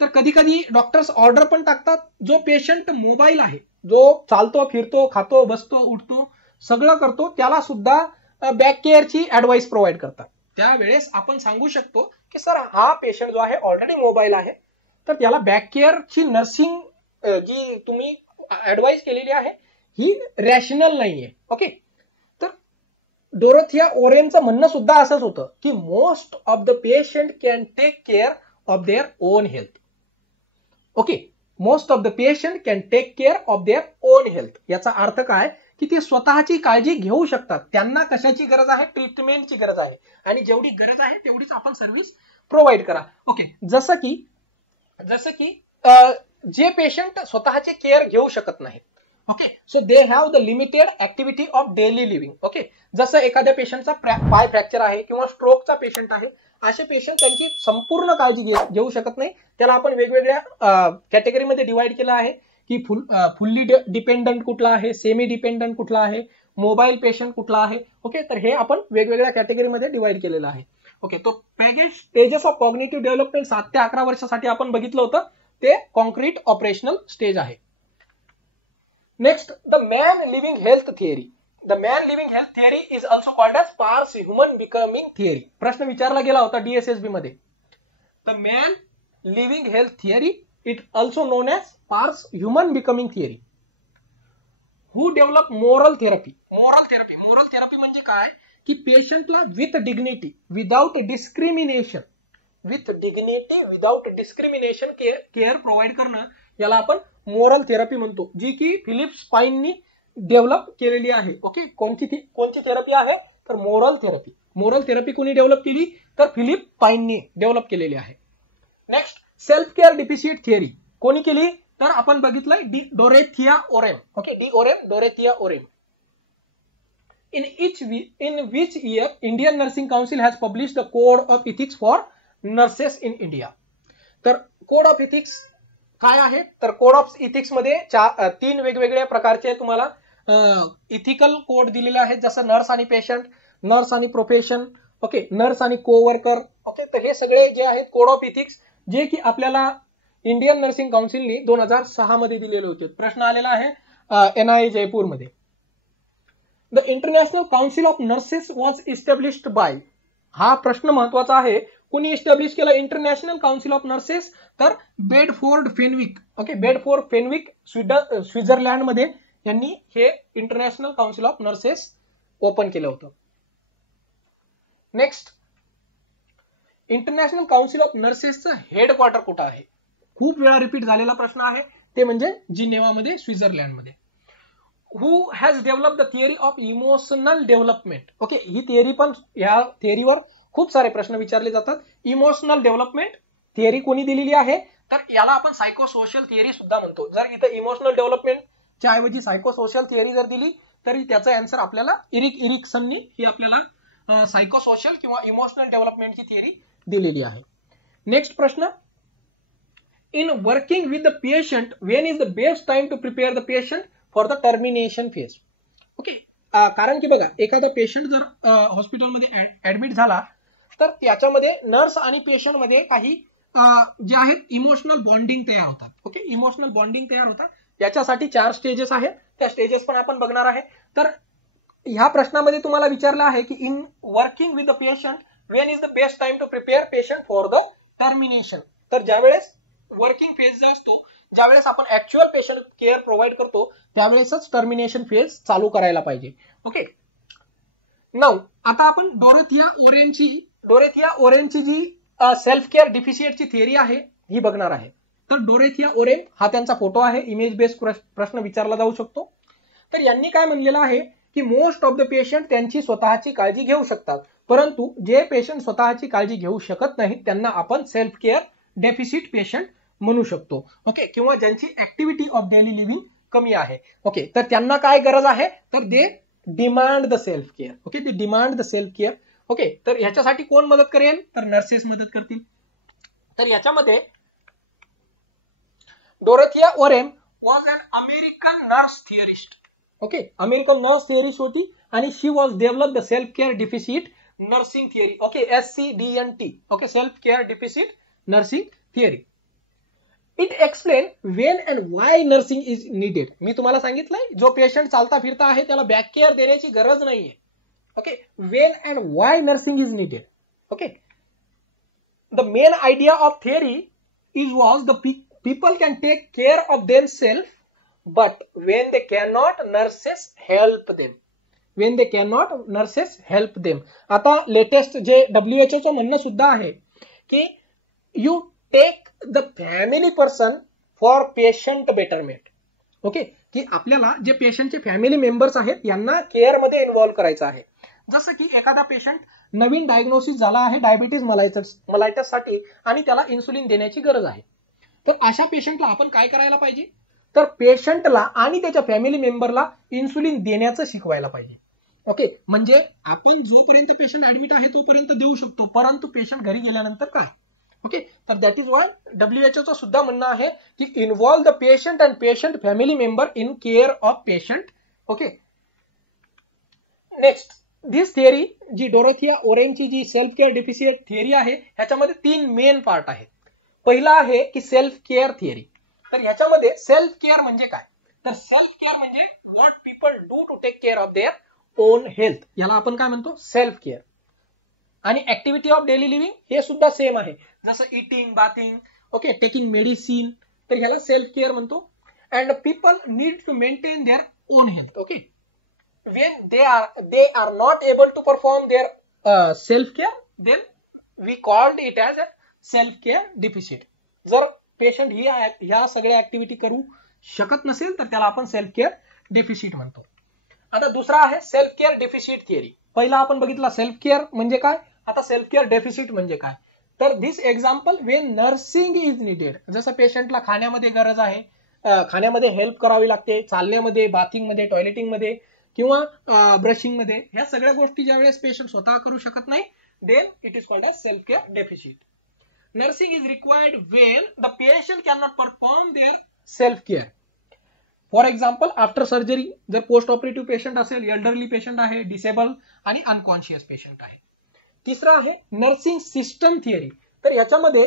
तर कधी कधी डॉक्टर्स ऑर्डर पण टाकतात, जो पेशंट मोबाईल आहे, जो चालतो फिरतो, खातो बसतो उठतो सगळं करतो, त्याला सुद्धा बॅक केअरची ऍडवाइस प्रोव्हाइड करतात. त्यावेळेस आपण सांगू शकतो की सर हा पेशंट जो आहे ऑलरेडी मोबाईल आहे, तर त्याला बॅक केअरची नर्सिंग जी तुम्ही ऍडवाइस केलेली आहे ही रॅशनल नाहीये. ओके, तर डोरोथिया ओरेनचं म्हणणं सुद्धा असंच होतं की most of the patient can take care of their own health. Okay, most of the patient can take care of their own health. याचा अर्थ काय की ते स्वतःची काळजी घेऊ शकतात. त्यांना कशाची गरज आहे, ट्रीटमेंटची गरज आहे, आणि जेवढी गरज आहे तेवढीच आपण सर्व्हिस प्रोव्हाइड करा. ओके, जसं की जे पेशंट स्वतःची केअर घेऊ शकत नाहीत. Okay, so they have the limited activity of daily living. Okay, जसं एखाद्या पेशंटचा पाय फ्रॅक्चर आहे किंवा स्ट्रोकचा पेशंट आहे, असे पेशंट त्यांची संपूर्ण काळजी घेऊ शकत नाही. त्याला आपण वेगवेगळ्या कॅटेगरीमध्ये डिवाइड केलं आहे की फुल्ली डिपेंडंट कुठला आहे, सेमी डिपेंडंट कुठला आहे, मोबाईल पेशंट कुठला आहे. ओके, तर हे आपण वेगवेगळ्या कॅटेगरीमध्ये डिवाइड केलेलं आहे. ओके, तो स्टेजेस ऑफ कॉग्निटिव्ह डेव्हलपमेंट 7 ते 11 वर्षासाठी आपण बघितलं होतं, ते कॉन्क्रीट ऑपरेशनल स्टेज आहे. Next, the man living health theory. The man living health theory is also called as Parse human becoming theory. प्रश्न विचारला गेला होता डीएसएसबी मध्ये. The man living health theory, it also known as Parse human becoming theory. Who develop moral therapy. Moral therapy म्हणजे काय की पेशंटला with dignity without discrimination care provide करणं, याला आपण मोरल थेरपी म्हणतो, जी की फिलिप स्पाईननी डेव्हलप केलेली आहे. ओके, कोणती थेरपी आहे, तर मोरल थेरपी. मोरल थेरपी कोणी डेव्हलप केली, तर फिलिप स्पाईननी डेव्हलप केलेली आहे. Next, self care deficit theory कोणी केली, तर आपण बघितलंय Dorothea Oren. Okay, Dorothea Oren. In which year Indian Nursing Council has published the Code of Ethics for Nurses in India. तर कोड ऑफ इथिक्स काय आहे, तर कोड ऑफ इथिक्स मध्ये 3 वेगवेगळ्या प्रकारचे तुम्हाला इथिकल कोड दिलेले आहेत, जसं नर्स आणि पेशंट, नर्स आणि प्रोफेशन, ओके, नर्स आणि कोवर्कर. ओके, तर हे सगळे जे आहेत कोड ऑफ इथिक्स, जे की आपल्याला इंडियन नर्सिंग काउन्सिलनी 2006 मध्ये दिलेले होते. प्रश्न आलेला आहे NIA जयपूर मध्ये. The international council of nurses was established by. हा प्रश्न महत्वाचा आहे. कुणी इस्टॅब्लिश केलं इंटरनॅशनल काउन्सिल ऑफ नर्सेस, तर Bedford Fenwick. Okay, Bedford Fenwick Switzerland मध्ये यांनी हे international council of nurses open केलं होतं. नेक्स्ट, इंटरनॅशनल काउन्सिल ऑफ नर्सेसचं हेडक्वार्टर कुठं आहे. खूप वेळा रिपीट झालेला प्रश्न आहे, ते म्हणजे जिनेवामध्ये, स्वित्झर्लंडमध्ये. Who has develop the theory of emotional development. Okay, ही थिअरी पण, या थिअरीवर खूप सारे प्रश्न विचारले जातात. इमोशनल डेव्हलपमेंट थिअरी कोणी दिलेली आहे, तर याला आपण सायकोसोशल थिअरी सुद्धा म्हणतो. जर इथं इमोशनल डेव्हलपमेंटच्या ऐवजी सायकोसोशल थिअरी जर दिली, तरी त्याचा आन्सर आपल्याला इरिकसननी ही आपल्याला सायकोसोशल किंवा इमोशनल डेव्हलपमेंटची थिअरी दिलेली आहे. नेक्स्ट प्रश्न, in working with the patient when is the best time to prepare the patient for the termination phase. Okay, कारण की बघा, एखादा पेशंट जर हॉस्पिटलमध्ये ऍडमिट झाला, तर त्याच्यामध्ये नर्स आणि पेशंट मध्ये काही जे आहेत इमोशनल बॉन्डिंग तयार होतात. ओके, इमोशनल बॉन्डिंग तयार होतात. याच्यासाठी 4 स्टेजेस आहेत, त्या स्टेजेस पण आपण बघणार आहे. तर ह्या प्रश्नामध्ये तुम्हाला विचारलं आहे की in working with the patient when is the best time to prepare patient for the termination. तर ज्यावेळेस वर्किंग फेज जो असतो, ज्यावेळेस आपण ऍक्च्युअल पेशंट केअर प्रोव्हाइड करतो, त्यावेळेसच टर्मिनेशन फेज चालू करायला पाहिजे. ओके, नाउ आता आपण डोरोथिया ओरेनची जी सेल्फ केअर डिफिशिएटची थिअरी आहे ही बघणार आहे. तर डोरोथिया ओरेन हा त्यांचा फोटो आहे. इमेज बेस्ड प्रश्न विचारला जाऊ शकतो. तर यांनी काय म्हणलेलं आहे की मोस्ट ऑफ द पेशंट त्यांची स्वतःची काळजी घेऊ शकतात, परंतु जे पेशंट स्वतःची काळजी घेऊ शकत नाहीत त्यांना आपण सेल्फ केअर डेफिसिट पेशंट म्हणू शकतो. ओके, किंवा ज्यांची ऍक्टिव्हिटी ऑफ डेली लिव्हिंग कमी आहे. ओके, तर त्यांना काय गरज आहे, तर they demand the self care. Okay, they demand the self care. Okay, तर ह्याच्यासाठी कोण मदत करेल, तर नर्सेस मदत करतील. तर याच्यामध्ये Dorothea Orem was an American nurse theorist. Okay, American nurse theorist होती आणि she was develop the self care deficit nursing theory. Okay, SCDNT. Okay, self care deficit nursing theory. It explain when and why nursing is needed. मी तुम्हाला सांगितलंय, जो patient चालता फिरता आहे त्याला बॅक केअर देण्याची गरज नाहीये. Okay, Wien and why nursing is needed. Okay, the main idea of theory is was the people can take care of themselves, but when they cannot, nurses help them. When they cannot, nurses help them. आता latest जे WHO चं म्हणणं सुद्धा आहे की you take the family person for patient betterment. Okay, की आपल्याला जे पेशंटचे फॅमिली मेंबर्स आहेत यांना केअर मध्ये इन्व्हॉल्व करायचं आहे. जसं की एखादा पेशंट नवीन डायग्नोसिस झाला आहे डायबिटीज मलायटस साठी आणि त्याला इन्सुलिन देण्याची गरज आहे. तर अशा पेशंटला आपण काय करायला पाहिजे, तर पेशंटला आणि त्याच्या फॅमिली मेंबरला इन्सुलिन देण्याचं शिकवायला पाहिजे. ओके, म्हणजे आपण जोपर्यंत पेशंट ऍडमिट आहे तोपर्यंत देऊ शकतो, परंतु पेशंट घरी गेल्यानंतर काय. ओके, तर दॅट इज वाय WHO सुद्धा म्हणणं आहे की involve the patient and patient family member in care of patient. Okay, next this theory, जी डोरोथिया ओरेमची जी सेल्फ केअर डिफिसिट थिअरी आहे, ह्याच्यामध्ये 3 मेन पार्ट आहेत. पहिला आहे की सेल्फ केअर थिअरी. तर ह्याच्यामध्ये सेल्फ केअर म्हणजे काय, तर सेल्फ केअर म्हणजे what people do to take care of their own health, याला आपण काय म्हणतो, सेल्फ केअर. आणि ऍक्टिव्हिटी ऑफ डेली लिव्हिंग हे सुद्धा सेम आहे, जसं eating, bathing, okay, taking medicine, तर ह्याला सेल्फ केअर म्हणतो. And people need to maintain their own health. Okay, when they are not able to perform their self care, then we called it as a self care deficit. जर patient ह्या सगळ्या activity करू शकत नसेल तर त्याला आपण सेल्फ केअर डेफिसिट म्हणतो. आता दुसरा आहे सेल्फ केअर डेफिसिट थिअरी. पहिला आपण बघितला सेल्फ केअर म्हणजे काय, आता सेल्फ केअर डेफिसिट म्हणजे काय, तर this example when nursing is needed. जसं पेशंटला खाण्यामध्ये गरज आहे, खाण्यामध्ये हेल्प करावी लागते, चालण्यामध्ये, बाथिंगमध्ये, टॉयलेटिंगमध्ये किंवा ब्रशिंग मध्ये, ह्या सगळ्या गोष्टी ज्या वेळेस पेशंट स्वतः करू शकत नाही, then it is called as self care deficit. Nursing is required when the patient cannot perform their self care. For example, after surgery, जर पोस्ट ऑपरेटिव्ह पेशंट असेल, एल्डरली पेशंट आहे, डिसेबल आणि अनकॉन्शियस पेशंट आहे. तिसरा आहे nursing system theory. तर याच्यामध्ये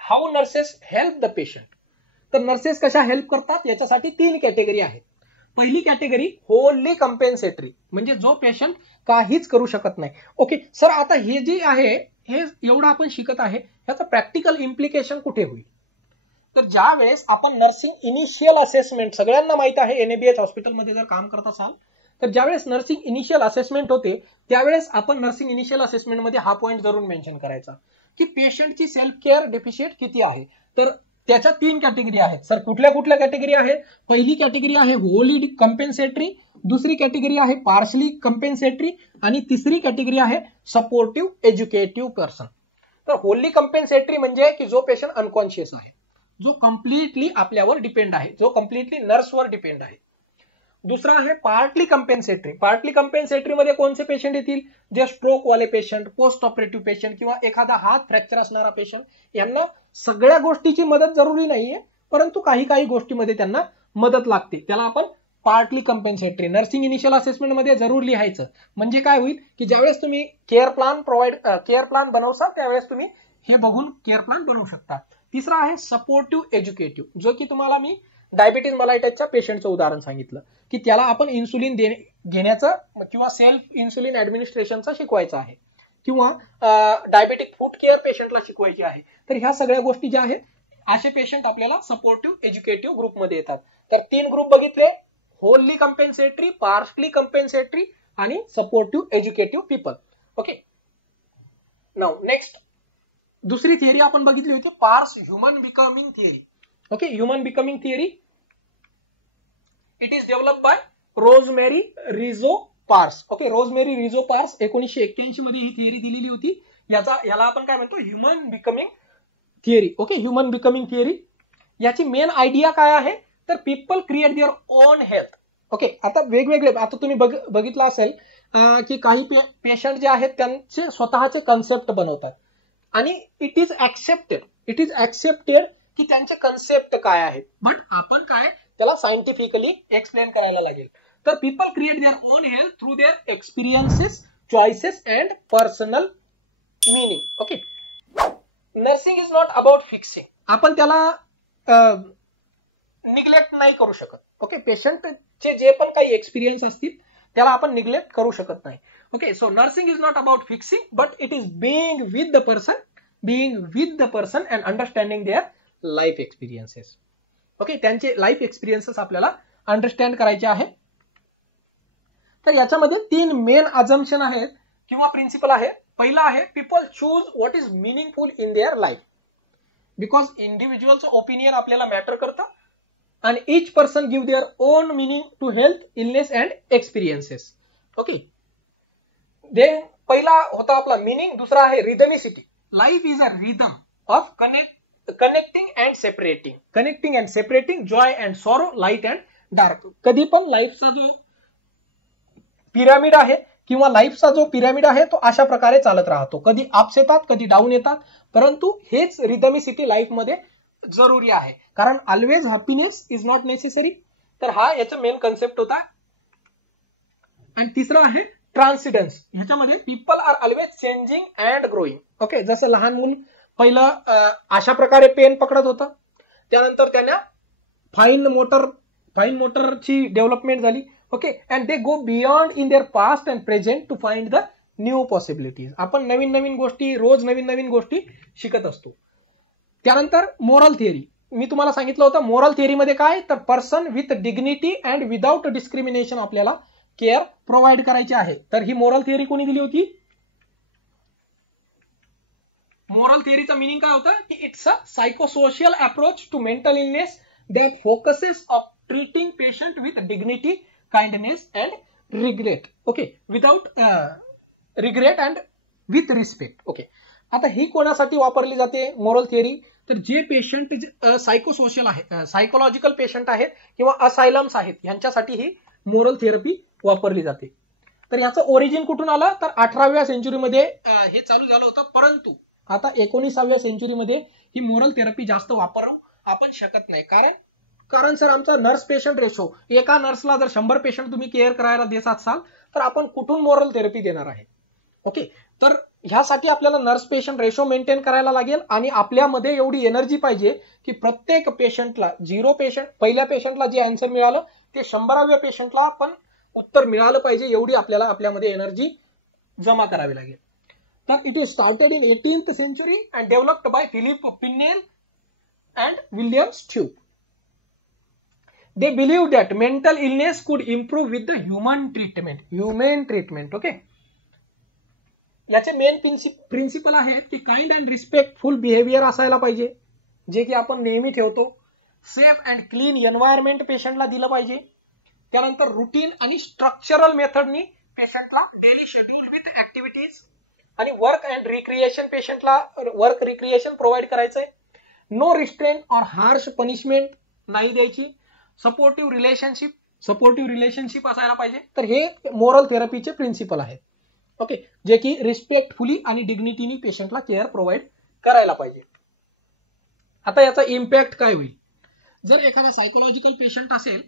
how nurses help the patient. तर नर्सेस कशा हेल्प करतात याच्यासाठी 3 कॅटेगरी आहेत. पहिली कॅटेगरी होली कंपेन्सेटरी, म्हणजे जो पेशंट काहीच करू शकत नाही. ओके सर, आता हे जे आहे हे एवढं आपण शिकत आहे, ह्याचं प्रॅक्टिकल इम्प्लिकेशन कुठे होईल, तर ज्या वेळेस आपण नर्सिंग इनिशियल असेसमेंट, सगळ्यांना माहित आहे NABH हॉस्पिटलमध्ये जर काम करत असाल तर ज्यावेळेस नर्सिंग इनिशियल असेसमेंट होते त्यावेळेस आपण नर्सिंग इनिशियल असेसमेंटमध्ये हा पॉईंट जरूर मेन्शन करायचा की पेशंटची सेल्फ केअर डेफिशिएट किती आहे. तर त्याच्या 3 कॅटेगरी आहेत. सर कुठल्या कुठल्या कॅटेगरी आहेत, पहिली कॅटेगरी आहे होली कंपेन्सेटरी, दुसरी कॅटेगरी आहे पार्शली कंपेन्सेटरी आणि तिसरी कॅटेगरी आहे सपोर्टिव्ह एज्युकेटिव्ह पर्सन. तर होली कंपेन्सेटरी म्हणजे की जो पेशंट अनकॉन्शियस आहे, जो कम्प्लिटली आपल्यावर डिपेंड आहे, जो कम्प्लिटली नर्सवर डिपेंड आहे. दुसरा आहे पार्टली कंपेन्सेटरी. पार्टली कंपेन्सेटरी मध्ये कोणते पेशंट येतील, जे स्ट्रोक वाले पेशंट, पोस्ट ऑपरेटिव्ह पेशंट किंवा एखादा हात फ्रॅक्चर असणारा पेशंट, यांना सगळ्या गोष्टीची मदत जरुरी नाहीये, परंतु काही काही गोष्टीमध्ये त्यांना मदत लागते, त्याला आपण पार्टली कंपेन्सेटरी नर्सिंग इनिशियल असेसमेंट मध्ये जरूर लिहायचं. म्हणजे काय होईल की ज्यावेळेस तुम्ही केअर प्लॅन बनवसाल त्यावेळेस तुम्ही हे बघून केअर प्लॅन बनवू शकता. तिसरा आहे सपोर्टिव्ह एज्युकेटिव्ह, जो की तुम्हाला मी डायबिटीज मलायटसच्या पेशंटचं उदाहरण सांगितलं की त्याला आपण इन्सुलिन घेण्याचं किंवा सेल्फ इन्सुलिन ऍडमिनिस्ट्रेशनचं शिकवायचं आहे किंवा डायबेटिक फूड केअर पेशंटला शिकवायची आहे. तर ह्या सगळ्या गोष्टी ज्या आहेत असे पेशंट आपल्याला सपोर्टिव्ह एज्युकेटिव्ह ग्रुपमध्ये येतात. तर 3 ग्रुप बघितले, होली कंपेन्सेटरी, पार्शली कंपेन्सेटरी आणि supportive educative people. Okay, now next दुसरी थिअरी आपण बघितली होती Parse human becoming theory. Okay, human becoming theory it is develop by Rosemary Rizzo Parse. Okay, rosemary Rizzo पार्स 1981 मध्ये ही थिअरी दिलेली होती. याला आपण काय म्हणतो, human becoming theory. Okay, human becoming theory. याची मेन आयडिया काय आहे तर people create their own health. Okay, आता वेगवेगळे, आता तुम्ही बघितलं असेल की काही पेशंट जे आहेत त्यांचे स्वतःचे कन्सेप्ट बनवतात आणि इट इज ऍक्सेप्टेड की त्यांचे कन्सेप्ट काय आहेत, बट आपण काय त्याला सायंटिफिकली एक्सप्लेन करायला लागेल. तर people create their own health through their experiences, choices and personal meaning. Okay, nursing is not about fixing. आपण त्याला निग्लेक्ट नाही करू शकत. ओके, पेशंटचे जे पण काही एक्सपिरियन्स असतील त्याला आपण निग्लेक्ट करू शकत नाही. Okay, so nursing is not about fixing but it is being with the person and understanding their life experiences. Okay, त्यांचे लाईफ एक्सपिरियन्सेस आपल्याला अंडरस्टँड करायचे आहे. तर याच्यामध्ये 3 मेन अजम्पशन आहेत किंवा प्रिन्सिपल आहे. पहिला आहे people choose what is meaningful in their life, because इंडिव्हिज्युअलचं ओपिनियन आपल्याला मॅटर करतं and each person give their own meaning to health, illness and experiences. Okay, then पहिला होता आपला मीनिंग. दुसरा आहे rhythmicity. Life is a rhythm of connecting and separating Joy and sorrow, light and dark. कधी पण लाईफचा जो pyramid आहे किंवा लाईफचा जो पिरामिड आहे तो अशा प्रकारे चालत राहतो. कधी अप्स येतात, कधी डाऊन येतात, परंतु हेच रिदमिसिटी लाईफ मध्ये जरुरी आहे. कारण always happiness is not necessary. तर हा याचा मेन कन्सेप्ट होता. आणि तिसरा आहे ट्रान्सिडन्स. ह्याच्यामध्ये people are always changing and growing. Okay, जसं लहान मूल पहिलं अशा प्रकारे पेन पकडत होतं, त्यानंतर त्यांना फाईन मोटरची डेव्हलपमेंट झाली. Okay, and they go beyond in their past and present to find the new possibilities. आपण नवीन गोष्टी, रोज नवीन गोष्टी शिकत असतो. त्यानंतर मोरल थिअरी. मी तुम्हाला सांगितलं होतं मोरल थिअरीमध्ये काय तर person with dignity and without discrimination आपल्याला केअर प्रोव्हाइड करायची आहे. तर ही मोरल थिअरी कोणी दिली होती? मोरल थिअरीचं मिनिंग काय होतं की it's a psychosocial approach to mental illness that focuses of treating patient with dignity, kindness and regret. Okay, without regret and with respect. Okay, आता ही कोणासाठी वापरली जाते मोरल थिअरी? तर जे पेशंट सायकोसोशियल आहेत, सायकोलॉजिकल पेशंट आहेत किंवा असायलम्स आहेत, यांच्यासाठी ही मोरल थेरपी वापरली जाते. तर याचं ओरिजिन कुठून आलं तर 18व्या सेंचुरीमध्ये हे चालू झालं होतं. परंतु आता 19व्या सेंचुरीमध्ये ही मोरल थेरपी जास्त वापरू आपण शकत नाही. कारण सर आमचा नर्स पेशंट रेशो, एका नर्सला जर 100 पेशंट तुम्ही केअर करायला देत असाल तर आपण कुठून मोरल थेरपी देणार आहे? ओके, तर ह्यासाठी आपल्याला नर्स पेशंट रेशो मेंटेन करायला लागेल आणि आपल्यामध्ये एवढी एनर्जी पाहिजे की प्रत्येक पेशंटला, 0 पेशंट पहिल्या पेशंटला जे आन्सर मिळालं ते 100व्या पेशंटला पण उत्तर मिळालं पाहिजे, एवढी आपल्याला आपल्यामध्ये एनर्जी जमा करावी लागेल. तर it is started in 18th century and developed by Philippe Pinel and William Stupe. They believe that mental illness could improve with the human treatment. Okay, याचे मेन प्रिन्सिपल आहेत की काइंड अँड रिस्पेक्टफुल बिहेवियर असायला पाहिजे, जे की आपण नेहमी ठेवतो. सेफ अँड क्लीन एन्व्हायरमेंट पेशंटला दिलं पाहिजे. त्यानंतर रुटीन आणि स्ट्रक्चरल मेथडनी पेशंटला डेली शेड्यूल विथ ऍक्टिव्हिटीज आणि वर्क अँड रिक्रिएशन, पेशंटला वर्क रिक्रिएशन प्रोव्हाइड करायचंय. नो रिस्ट्रेन और हार्श पनिशमेंट नाही द्यायची. सपोर्टिव्ह रिलेशनशिप असायला पाहिजे. तर हे मोरल थेरपीचे प्रिन्सिपल आहेत. ओके, जे की रिस्पेक्टफुली आणि डिग्निटीनी पेशंटला केअर प्रोव्हाइड करायला पाहिजे. आता याचा इम्पॅक्ट काय होईल? जर एखादा सायकोलॉजिकल पेशंट असेल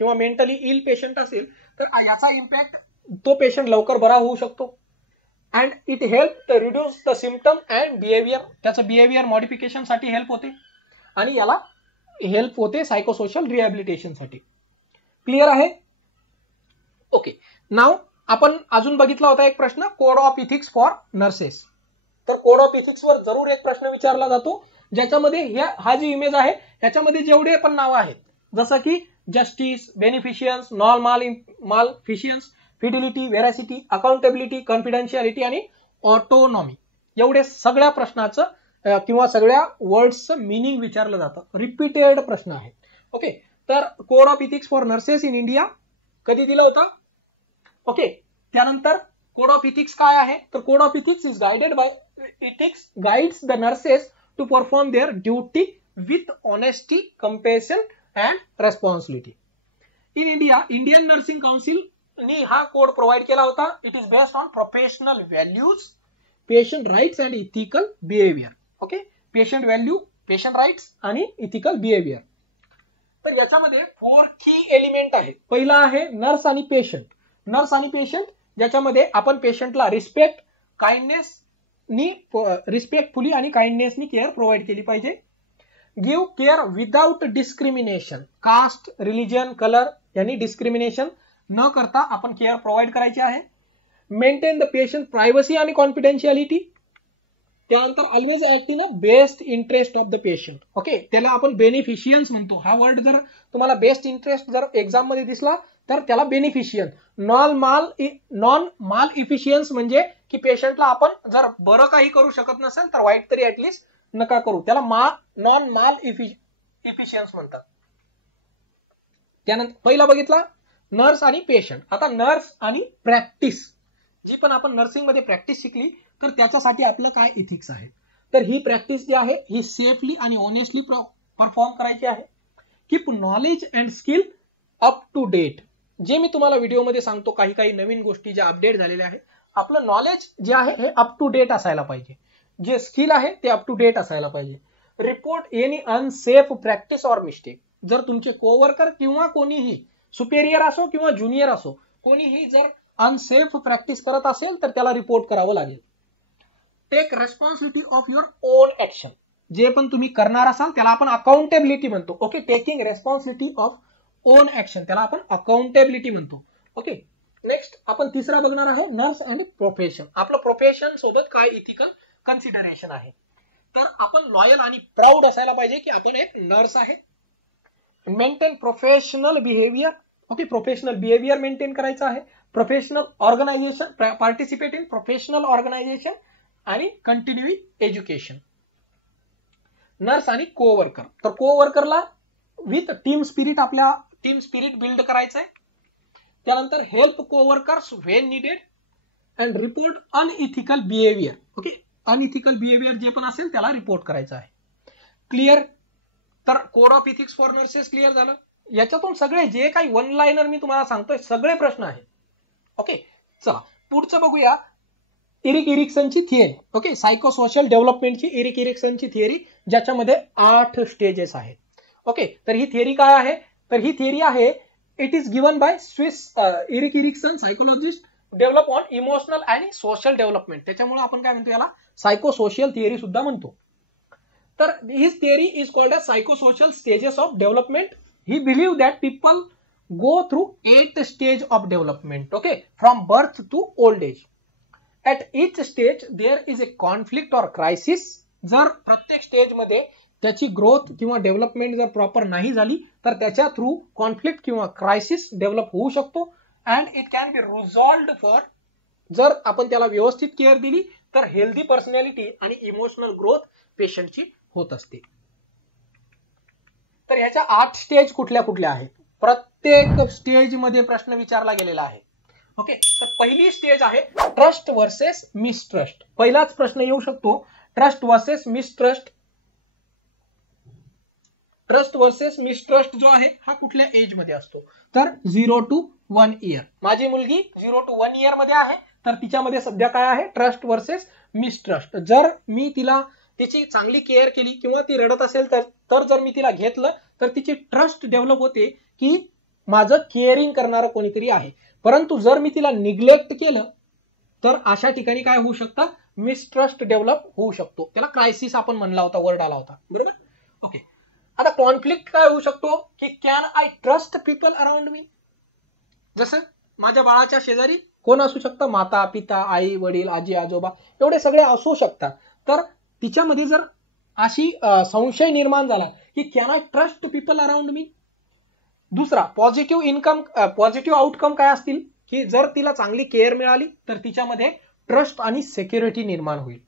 किंवा मेंटली इल पेशंट असेल तर याचा इम्पॅक्ट, तो पेशंट लवकर बरा होऊ शकतो. And it help reduce the symptom and behaviour. त्याचं बिहेवियर मॉडिफिकेशन साठी हेल्प होते आणि याला हेल्प होते सायकोसोशल रिहॅबिलिटेशन साठी. क्लिअर आहे? ओके, नाव आपण अजून बघितला होता एक प्रश्न, code of ethics for nurses. तर कोड ऑफ इथिक्स वर जरूर एक प्रश्न विचारला जातो, ज्याच्यामध्ये हा जी इमेज आहे त्याच्यामध्ये जेवढे पण नावं आहेत, जसं की जस्टिस, बेनिफिशियन्स, नॉन मालफिशियन्स, फिडिलिटी, व्हेरासिटी, अकाउंटेबिलिटी, कॉन्फिडेन्शियालिटी आणि ऑटोनॉमी, एवढे सगळ्या प्रश्नाचं किंवा सगळ्या वर्ड्सचं मिनिंग विचारलं जातं. रिपीटेड प्रश्न आहे. ओके, तर code of ethics for nurses in India कधी दिलं होतं? ओके, त्यानंतर कोड ऑफ इथिक्स काय आहे तर code of ethics is guided by ethics guides the nurses to perform their duty with honesty, compassion and responsibility. In India, Indian nursing council नी हा code provide केला होता. It is based on professional values, patient rights and ethical behaviour. Okay, patient value, patient rights आणि ethical behaviour. तर याच्यामध्ये 4 की element आहे. पहिला आहे नर्स आणि पेशंट. नर्स आणि पेशंट ज्याच्यामध्ये आपण पेशंटला रिस्पेक्ट, काइंडनेस नी, रिस्पेक्टफुली आणि काइंडनेसनी केअर प्रोव्हाइड केली पाहिजे. Give care without discrimination, caste, religion, colour यांनी डिस्क्रिमिनेशन न करता आपण केअर प्रोव्हाइड करायची आहे. मेंटेन द पेशंट प्रायव्हसी आणि कॉन्फिडेन्शियालिटी. त्यानंतर always act in best interest of the patient. Okay, त्याला आपण बेनिफिशियन्स म्हणतो. हा वर्ड जर तुम्हाला बेस्ट इंटरेस्ट जर एक्झाम मध्ये दिसला तर त्याला बेनिफिशियन्स. नॉन माल इफिशियन्स म्हणजे की पेशंटला आपण जर बरं काही करू शकत नसेल तर वाईट तरी ऍटलिस्ट नका करू, त्याला नॉन माल इफिशियन्स म्हणतात. त्यानंतर पहिला बघितला नर्स आणि पेशंट. आता नर्स आणि प्रॅक्टिस, जी पण आपण नर्सिंग मध्ये प्रॅक्टिस शिकली तर त्याच्यासाठी आपलं काय इथिक्स आहे. तर ही प्रॅक्टिस जी आहे ही सेफली आणि ऑनेस्टली परफॉर्म करायची आहे. Keep knowledge and skill up to date. जे मी तुम्हाला व्हिडिओमध्ये सांगतो काही काही नवीन गोष्टी ज्या अपडेट झालेल्या आहेत, आपलं नॉलेज जे आहे हे अप टू डेट असायला पाहिजे. जे स्किल आहे ते अप टू डेट असायला पाहिजे. Report any unsafe practice or mistake. जर तुमचे कोवर्कर किंवा कोणीही सुपेरियर असो किंवा ज्युनियर असो, कोणीही जर अनसेफ प्रॅक्टिस करत असेल तर त्याला रिपोर्ट करावं लागेल. Take responsibility of your own action. जे पण तुम्ही करणार असाल त्याला आपण अकाउंटेबिलिटी म्हणतो. Okay, taking responsibility of own action त्याला आपण अकाउंटेबिलिटी म्हणतो. ओके, नेक्स्ट आपण तिसरा बघणार आहे नर्स अँड प्रोफेशन. आपलं प्रोफेशन सोबत काय इथिकल कन्सिडरेशन आहे. तर आपण लॉयल आणि प्राऊड असायला पाहिजे की आपण एक नर्स आहे. Maintain professional behaviour. Okay, professional behaviour maintain करायचं आहे. Professional organization, participate in professional organization आणि कंटिन्यू एज्युकेशन. नर्स आणि कोवर्कर. तर कोवर्करला विथ टीम स्पिरिट, आपल्या टीम स्पिरिट बिल्ड करायचंय. त्यानंतर help coworkers when needed and report unethical behaviour. Okay, unethical behaviour जे पण असेल त्याला रिपोर्ट करायचं आहे. क्लिअर. तर code of ethics for nurses clear झालं. याच्यातून सगळे जे काही वन लाईनर मी तुम्हाला सांगतोय सगळे प्रश्न आहेत. ओके, चला पुढचं बघूया. इरिक इरिक्सनची थिअरी. ओके, सायकोसोशल डेव्हलपमेंटची इरिक इरिक्सनची थिअरी, ज्याच्यामध्ये 8 स्टेजेस आहेत. ओके, तर ही थिअरी काय आहे. तर ही थिअरी आहे it is given by Swiss Eric Erikson, psychologist, develop on emotional आणि सोशल डेव्हलपमेंट. त्याच्यामुळे आपण काय म्हणतो याला सायकोसोशियल थिअरी सुद्धा म्हणतो. तर his theory is called as psychosocial stages of development. He believe that people go through 8 stage of development, okay, from birth to old age. At each stage there is a conflict or crisis. जर प्रत्येक stage मध्ये त्याची growth किंवा development जर proper नाही झाली तर त्याच्या थ्रू कॉन्फ्लिक्ट किंवा क्रायसिस डेव्हलप होऊ शकतो. And it can be resolved for, जर आपण त्याला व्यवस्थित केअर दिली तर हेल्दी पर्सनॅलिटी आणि इमोशनल ग्रोथ पेशंटची होत असते. तर याच्या 8 स्टेज कुठल्या कुठल्या आहेत. प्रत्येक स्टेज मध्ये प्रश्न विचारला गेलेला आहे. ओके, तर पहिली स्टेज आहे ट्रस्ट वर्सेस मिसट्रस्ट. पहिलाच प्रश्न येऊ शकतो, trust versus mistrust. Trust versus mistrust जो आहे हा कुठल्या एज मध्ये असतो. तर 0 to 1 year. माझी मुलगी 0 to 1 year मध्ये आहे, तर तिच्यामध्ये सध्या काय आहे ट्रस्ट वर्सेस मिसट्रस्ट. जर मी तिला तिची चांगली केअर केली किंवा ती रडत असेल तर जर मी तिला घेतलं तर तिची ट्रस्ट डेव्हलप होते की माझं केअरिंग करणारं कोणीतरी आहे. परंतु जर मी तिला निग्लेक्ट केलं तर अशा ठिकाणी काय होऊ शकतं, मिसट्रस्ट डेव्हलप होऊ शकतो. त्याला क्रायसिस आपण म्हणला होता, वर्ड आला होता, बरोबर. ओके, आता कॉन्फ्लिक्ट काय होऊ शकतो की can I trust people around me. जसं माझ्या बाळाच्या शेजारी कोण असू शकतं, माता पिता, आई वडील, आजी आजोबा, एवढे सगळे असू शकतात. तर तिच्यामध्ये जर अशी संशय निर्माण झाला की can I trust people around me. दुसरा पॉझिटिव्ह आउटकम काय असतील की जर तिला चांगली केअर मिळाली तर तिच्यामध्ये ट्रस्ट आणि सिक्युरिटी निर्माण होईल.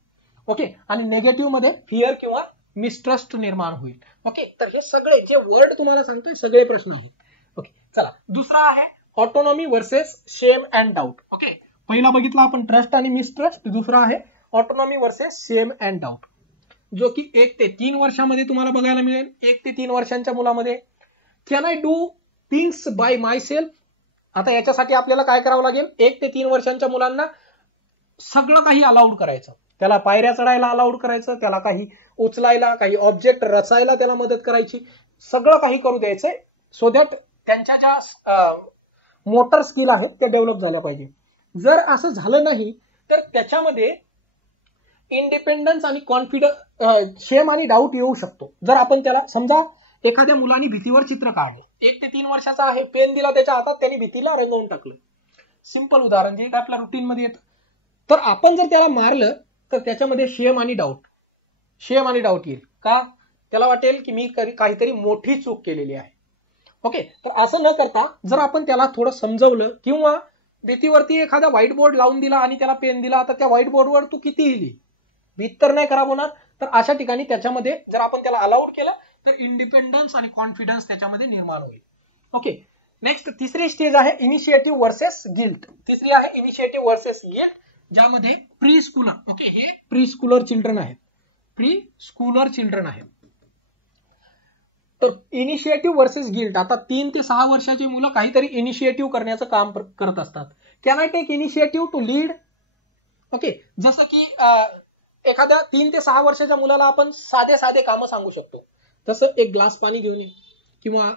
ओके, आणि नेगेटिव्ह मध्ये फिअर किंवा मिसट्रस्ट निर्माण होईल. ओके, तर हे सगळे जे वर्ड तुम्हाला सांगतोय सगळे प्रश्न आहेत. ओके, चला दुसरा आहे ऑटोनॉमी वर्सेस शेम अँड डाऊट. ओके, पहिला बघितला आपण ट्रस्ट आणि मिसट्रस्ट. दुसरा आहे ऑटोनॉमी वर्सेस शेम अँड डाऊट. जो की 1 ते 3 वर्षामध्ये तुम्हाला बघायला मिळेल. 1 ते 3 वर्षांच्या मुलामध्ये can I do things by my self. आता याच्यासाठी आपल्याला काय करावं लागेल, 1 ते 3 वर्षांच्या मुलांना सगळं काही अलाउड करायचं. त्याला पायऱ्या चढायला अलाउड करायचं, त्याला काही उचलायला, काही ऑब्जेक्ट रचायला त्याला मदत करायची, सगळं काही करू द्यायचंय, सो दॅट त्यांच्या ज्या मोटर स्किल आहेत त्या डेव्हलप झाल्या पाहिजे. जर असं झालं नाही तर त्याच्यामध्ये इंडिपेंडन्स आणि कॉन्फिडन्स, शेम आणि डाऊट येऊ शकतो. जर आपण त्याला समजा एखाद्या मुलाने भीतीवर चित्र काढले, 1 ते 3 वर्षाचा आहे, पेन दिला त्याच्या हातात, त्याने भीतीला रंगवून टाकलं, सिंपल उदाहरण जे आपल्या रुटीन मध्ये येतं. तर आपण जर त्याला मारलं तर त्याच्यामध्ये शेम आणि डाऊट येईल. का? त्याला वाटेल की मी काहीतरी मोठी चूक केलेली आहे. ओके, तर असं न करता जर आपण त्याला थोडं समजवलं किंवा भीतीवरती एखादा व्हाईट बोर्ड लावून दिला आणि त्याला पेन दिला, तर त्या व्हाईट बोर्डवर तू कितीही लिही, भीत तर नाही खराब होणार. तर अशा ठिकाणी त्याच्यामध्ये जर आपण त्याला अलाउड केलं तर इंडिपेंडन्स आणि कॉन्फिडन्स त्याच्यामध्ये निर्माण होईल. ओके, नेक्स्ट तिसरी स्टेज आहे इनिशिएटिव्ह वर्सेस गिल्ट. तिसरी आहे इनिशिएटिव्ह वर्सेस गिल्ट, ज्यामध्ये प्री स्कूलर, ओके, हे प्री स्कूलर चिल्ड्रन आहेत. तर इनिशिएटिव्ह वर्सेस गिल्ट, आता 3 ते 6 वर्षाची मुलं काहीतरी इनिशिएटिव्ह करण्याचं काम करत असतात. Can I take initiative to lead? Okay, जसं की एखाद्या 3 ते 6 वर्षाच्या मुलाला आपण साधे कामं सांगू शकतो. तसं एक ग्लास पाणी घेऊन ये, किंवा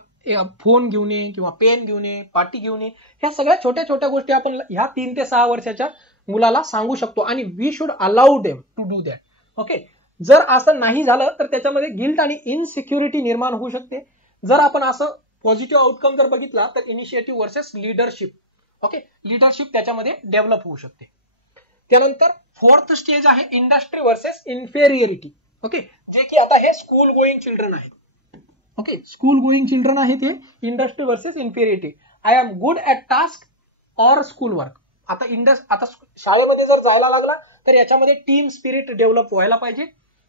फोन घेऊन ये, किंवा पेन घेऊन ये, पाटी घेऊन ये, ह्या सगळ्या छोट्या गोष्टी आपण ह्या 3 ते 6 वर्षाच्या मुलाला सांगू शकतो आणि we should allow them to do that. Okay, जर असं नाही झालं तर त्याच्यामध्ये गिल्ट आणि इनसिक्युरिटी निर्माण होऊ शकते. जर आपण असं पॉझिटिव्ह आउटकम जर बघितला तर initiative versus leadership, okay, leadership त्याच्यामध्ये डेव्हलप होऊ शकते. त्यानंतर 4th स्टेज आहे इंडस्ट्री वर्सेस इन्फेरियरिटी. ओके, जे की आता हे स्कूल गोईंग चिल्ड्रन आहेत. ओके, स्कूल गोईंग चिल्ड्रन आहेत हे industry versus inferiority. I am good at task or school work. आता शाळेमध्ये जर जायला लागला तर याच्यामध्ये टीम स्पिरिट डेव्हलप व्हायला पाहिजे.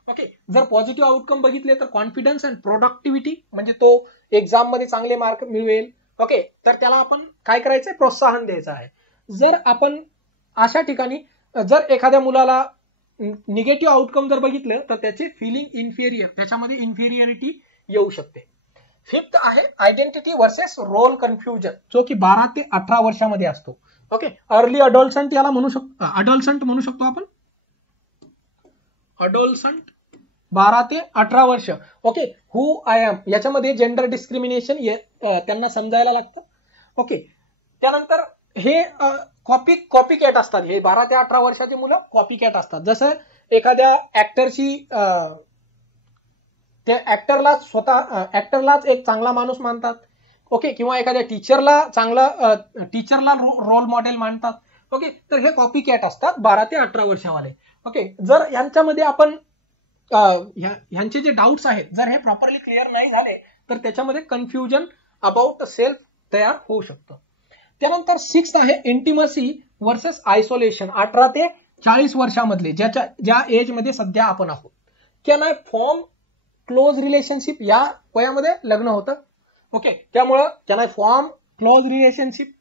ओके, जर पॉझिटिव्ह आउटकम बघितले तर कॉन्फिडन्स अँड प्रोडक्टिव्हिटी, म्हणजे तो एक्झाम मध्ये चांगले मार्क मिळवेल. ओके, तर त्याला आपण काय करायचंय, प्रोत्साहन द्यायचं आहे. जर आपण अशा ठिकाणी जर एखाद्या मुलाला निगेटिव्ह आउटकम जर बघितलं तर त्याची फिलिंग इन्फेरियर, त्याच्यामध्ये इन्फेरियरिटी येऊ शकते. 5th आहे आयडेंटिटी वर्सेस रोल कन्फ्युजन, जो की 12 ते 18 वर्षामध्ये असतो. ओके, अर्ली अडोलसंट याला म्हणू शकतो, अडोलसंट म्हणू शकतो आपण, अडोलसंट 12 ते 18 वर्ष. ओके, हु आय एम, याच्यामध्ये जेंडर डिस्क्रिमिनेशन त्यांना समजायला लागतं. ओके, त्यानंतर हे कॉपी कॅट असतात. हे 12 ते 18 वर्षाची मुलं कॉपी कॅट असतात. जसं एखाद्या ऍक्टरची, त्या ऍक्टरलाच एक चांगला माणूस मानतात. ओके, किंवा एखाद्या टीचरला रोल मॉडेल मानतात. ओके, तर हे कॉपी कॅट असतात 12 ते 18 वर्षावाले. ओके, जर यांच्यामध्ये आपण ह्यांचे जे डाऊट्स आहेत जर हे प्रॉपरली क्लिअर नाही झाले तर त्याच्यामध्ये कन्फ्युजन अबाउट सेल्फ तयार होऊ शकतं. त्यानंतर 6th आहे इंटिमसी वर्सेस आयसोलेशन, 18 ते 40 वर्षामधले, ज्या एज मध्ये सध्या आपण आहोत. Can I form close relationship, या वयामध्ये लग्न होतं. ओके, त्यामुळं can I form close relationship.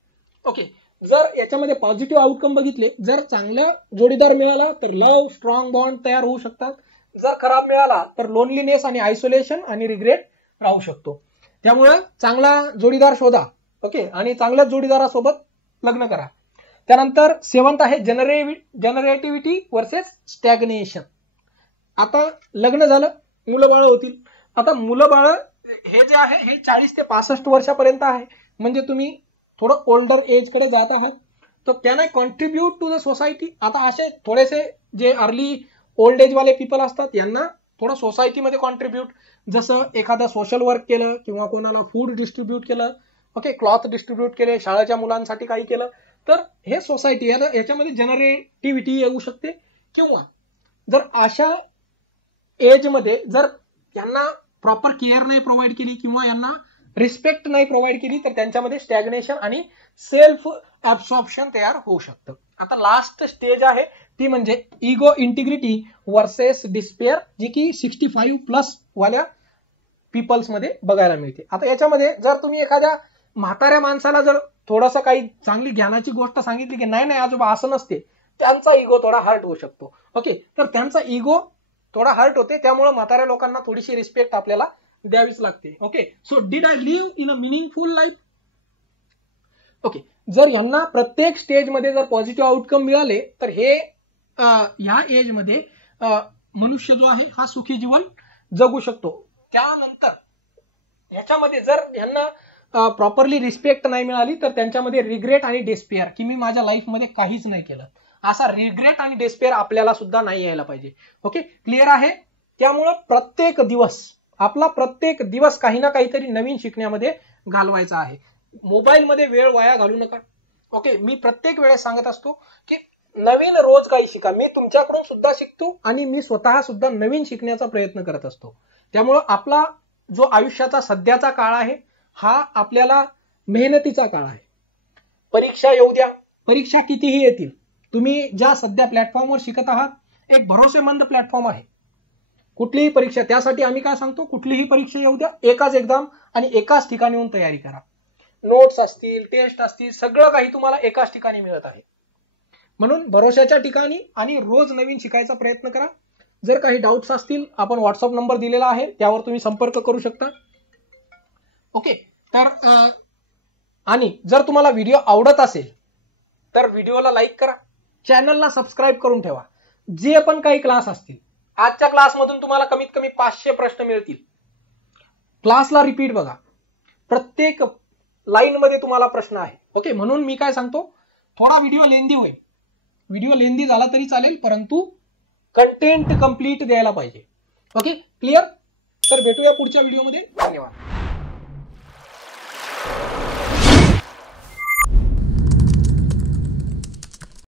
Okay, जर याच्यामध्ये पॉझिटिव्ह आउटकम बघितले, जर चांगला जोडीदार मिळाला तर लव्ह, स्ट्रॉंग बॉन्ड तयार होऊ शकतात. जर खराब मिळाला तर लोनलीनेस आणि आयसोलेशन आणि रिग्रेट राहू शकतो. त्यामुळं चांगला जोडीदार शोधा. ओके, आणि चांगल्या जोडीदारासोबत लग्न करा. त्यानंतर 7th आहे जनरेटिव्हिटी वर्सेस स्टॅग्नेशन. आता लग्न झालं, मुलं बाळ होतील. आता मुलं बाळ हे जे आहे हे 40 ते 65 वर्षापर्यंत आहे, म्हणजे तुम्ही थोडं ओल्डर एज कडे जात आहात. तर त्यांना कॉन्ट्रीब्यूट टू द सोसायटी. आता असे थोडेसे जे अर्ली ओल्ड एज वाले पीपल असतात यांना थोडं सोसायटीमध्ये कॉन्ट्रीब्यूट, जसं एखादा सोशल वर्क केलं किंवा कोणाला फूड डिस्ट्रीब्यूट केलं, ओके, क्लॉथ डिस्ट्रीब्यूट केले, शाळेच्या मुलांसाठी काही केलं, तर हे सोसायटी याच्यामध्ये जनरेटिव्हिटी येऊ शकते. किंवा जर अशा एज मध्ये जर यांना प्रॉपर केअर नाही प्रोव्हाइड केली किंवा यांना रिस्पेक्ट नाही प्रोव्हाइड केली तर त्यांच्यामध्ये स्टॅग्नेशन आणि सेल्फ ऍब्सॉर्प्शन तयार होऊ शकतं. आता लास्ट स्टेज आहे ती म्हणजे इगो इंटिग्रिटी वर्सेस डिस्पेअर, जी की 65+ वाल्या पीपल्स मध्ये बघायला मिळते. आता याच्यामध्ये जर तुम्ही एखाद्या म्हाताऱ्या माणसाला जर थोडंसं काही चांगली ज्ञानाची गोष्ट सांगितली की नाही आजोबा असं नसते, त्यांचा इगो थोडा हर्ट होऊ शकतो. ओके, तर त्यांचा इगो थोडा हर्ट होते, त्यामुळे म्हाताऱ्या लोकांना थोडीशी रिस्पेक्ट आपल्याला द्यावीच लागते. Okay, so did I live in a meaningful life? Okay, जर यांना प्रत्येक स्टेजमध्ये जर पॉझिटिव्ह आउटकम मिळाले तर हे ह्या एज मध्ये मनुष्य जो आहे हा सुखी जीवन जगू शकतो. त्यानंतर ह्याच्यामध्ये जर यांना प्रॉपरली रिस्पेक्ट नाही मिळाली तर त्यांच्यामध्ये रिग्रेट आणि डेस्पेअर, की मी माझ्या लाईफमध्ये काहीच नाही केलं, असा रिग्रेट आणि डेस्पेअर आपल्याला सुद्धा नाही यायला पाहिजे. ओके, क्लिअर आहे? त्यामुळं प्रत्येक दिवस काही ना काहीतरी नवीन शिकण्यामध्ये घालवायचा आहे. मोबाईलमध्ये वेळ वाया घालू नका. ओके, मी प्रत्येक वेळेस सांगत असतो की नवीन रोज काही शिका. मी तुमच्याकडून सुद्धा शिकतो आणि मी स्वतः सुद्धा नवीन शिकण्याचा प्रयत्न करत असतो. त्यामुळं आपला जो आयुष्याचा सध्याचा काळ आहे हा आपल्याला मेहनतीचा काळ आहे. परीक्षा येऊ द्या, परीक्षा कितीही येतील, तुम्ही ज्या सध्या प्लॅटफॉर्मवर शिकत आहात एक भरोसेमंद प्लॅटफॉर्म आहे. कुठलीही परीक्षा, त्यासाठी आम्ही काय सांगतो, कुठलीही परीक्षा येऊ द्या, एकाच एक्झाम आणि एकाच ठिकाणी येऊन तयारी करा. नोट्स असतील, टेस्ट असतील, सगळं काही तुम्हाला एकाच ठिकाणी मिळत आहे. म्हणून भरोशाच्या ठिकाणी आणि रोज नवीन शिकायचा प्रयत्न करा. जर काही डाऊट्स असतील आपण व्हॉट्सअप नंबर दिलेला आहे, त्यावर तुम्ही संपर्क करू शकता. ओके, तर आणि जर तुम्हाला व्हिडिओ आवडत असेल तर व्हिडिओला लाईक करा, चॅनलला सबस्क्राईब करून ठेवा. जे पण काही क्लास असतील, आजच्या क्लासमधून तुम्हाला कमीत कमी 500 प्रश्न मिळतील. क्लासला रिपीट बघा, प्रत्येक लाईन मध्ये तुम्हाला प्रश्न आहे. ओके, म्हणून मी काय सांगतो, थोडा व्हिडिओ लेंदी होईल, व्हिडिओ लेंदी झाला तरी चालेल, परंतु कंटेंट कंप्लीट द्यायला पाहिजे. Okay, clear? तर भेटूया पुढच्या व्हिडिओमध्ये. धन्यवाद.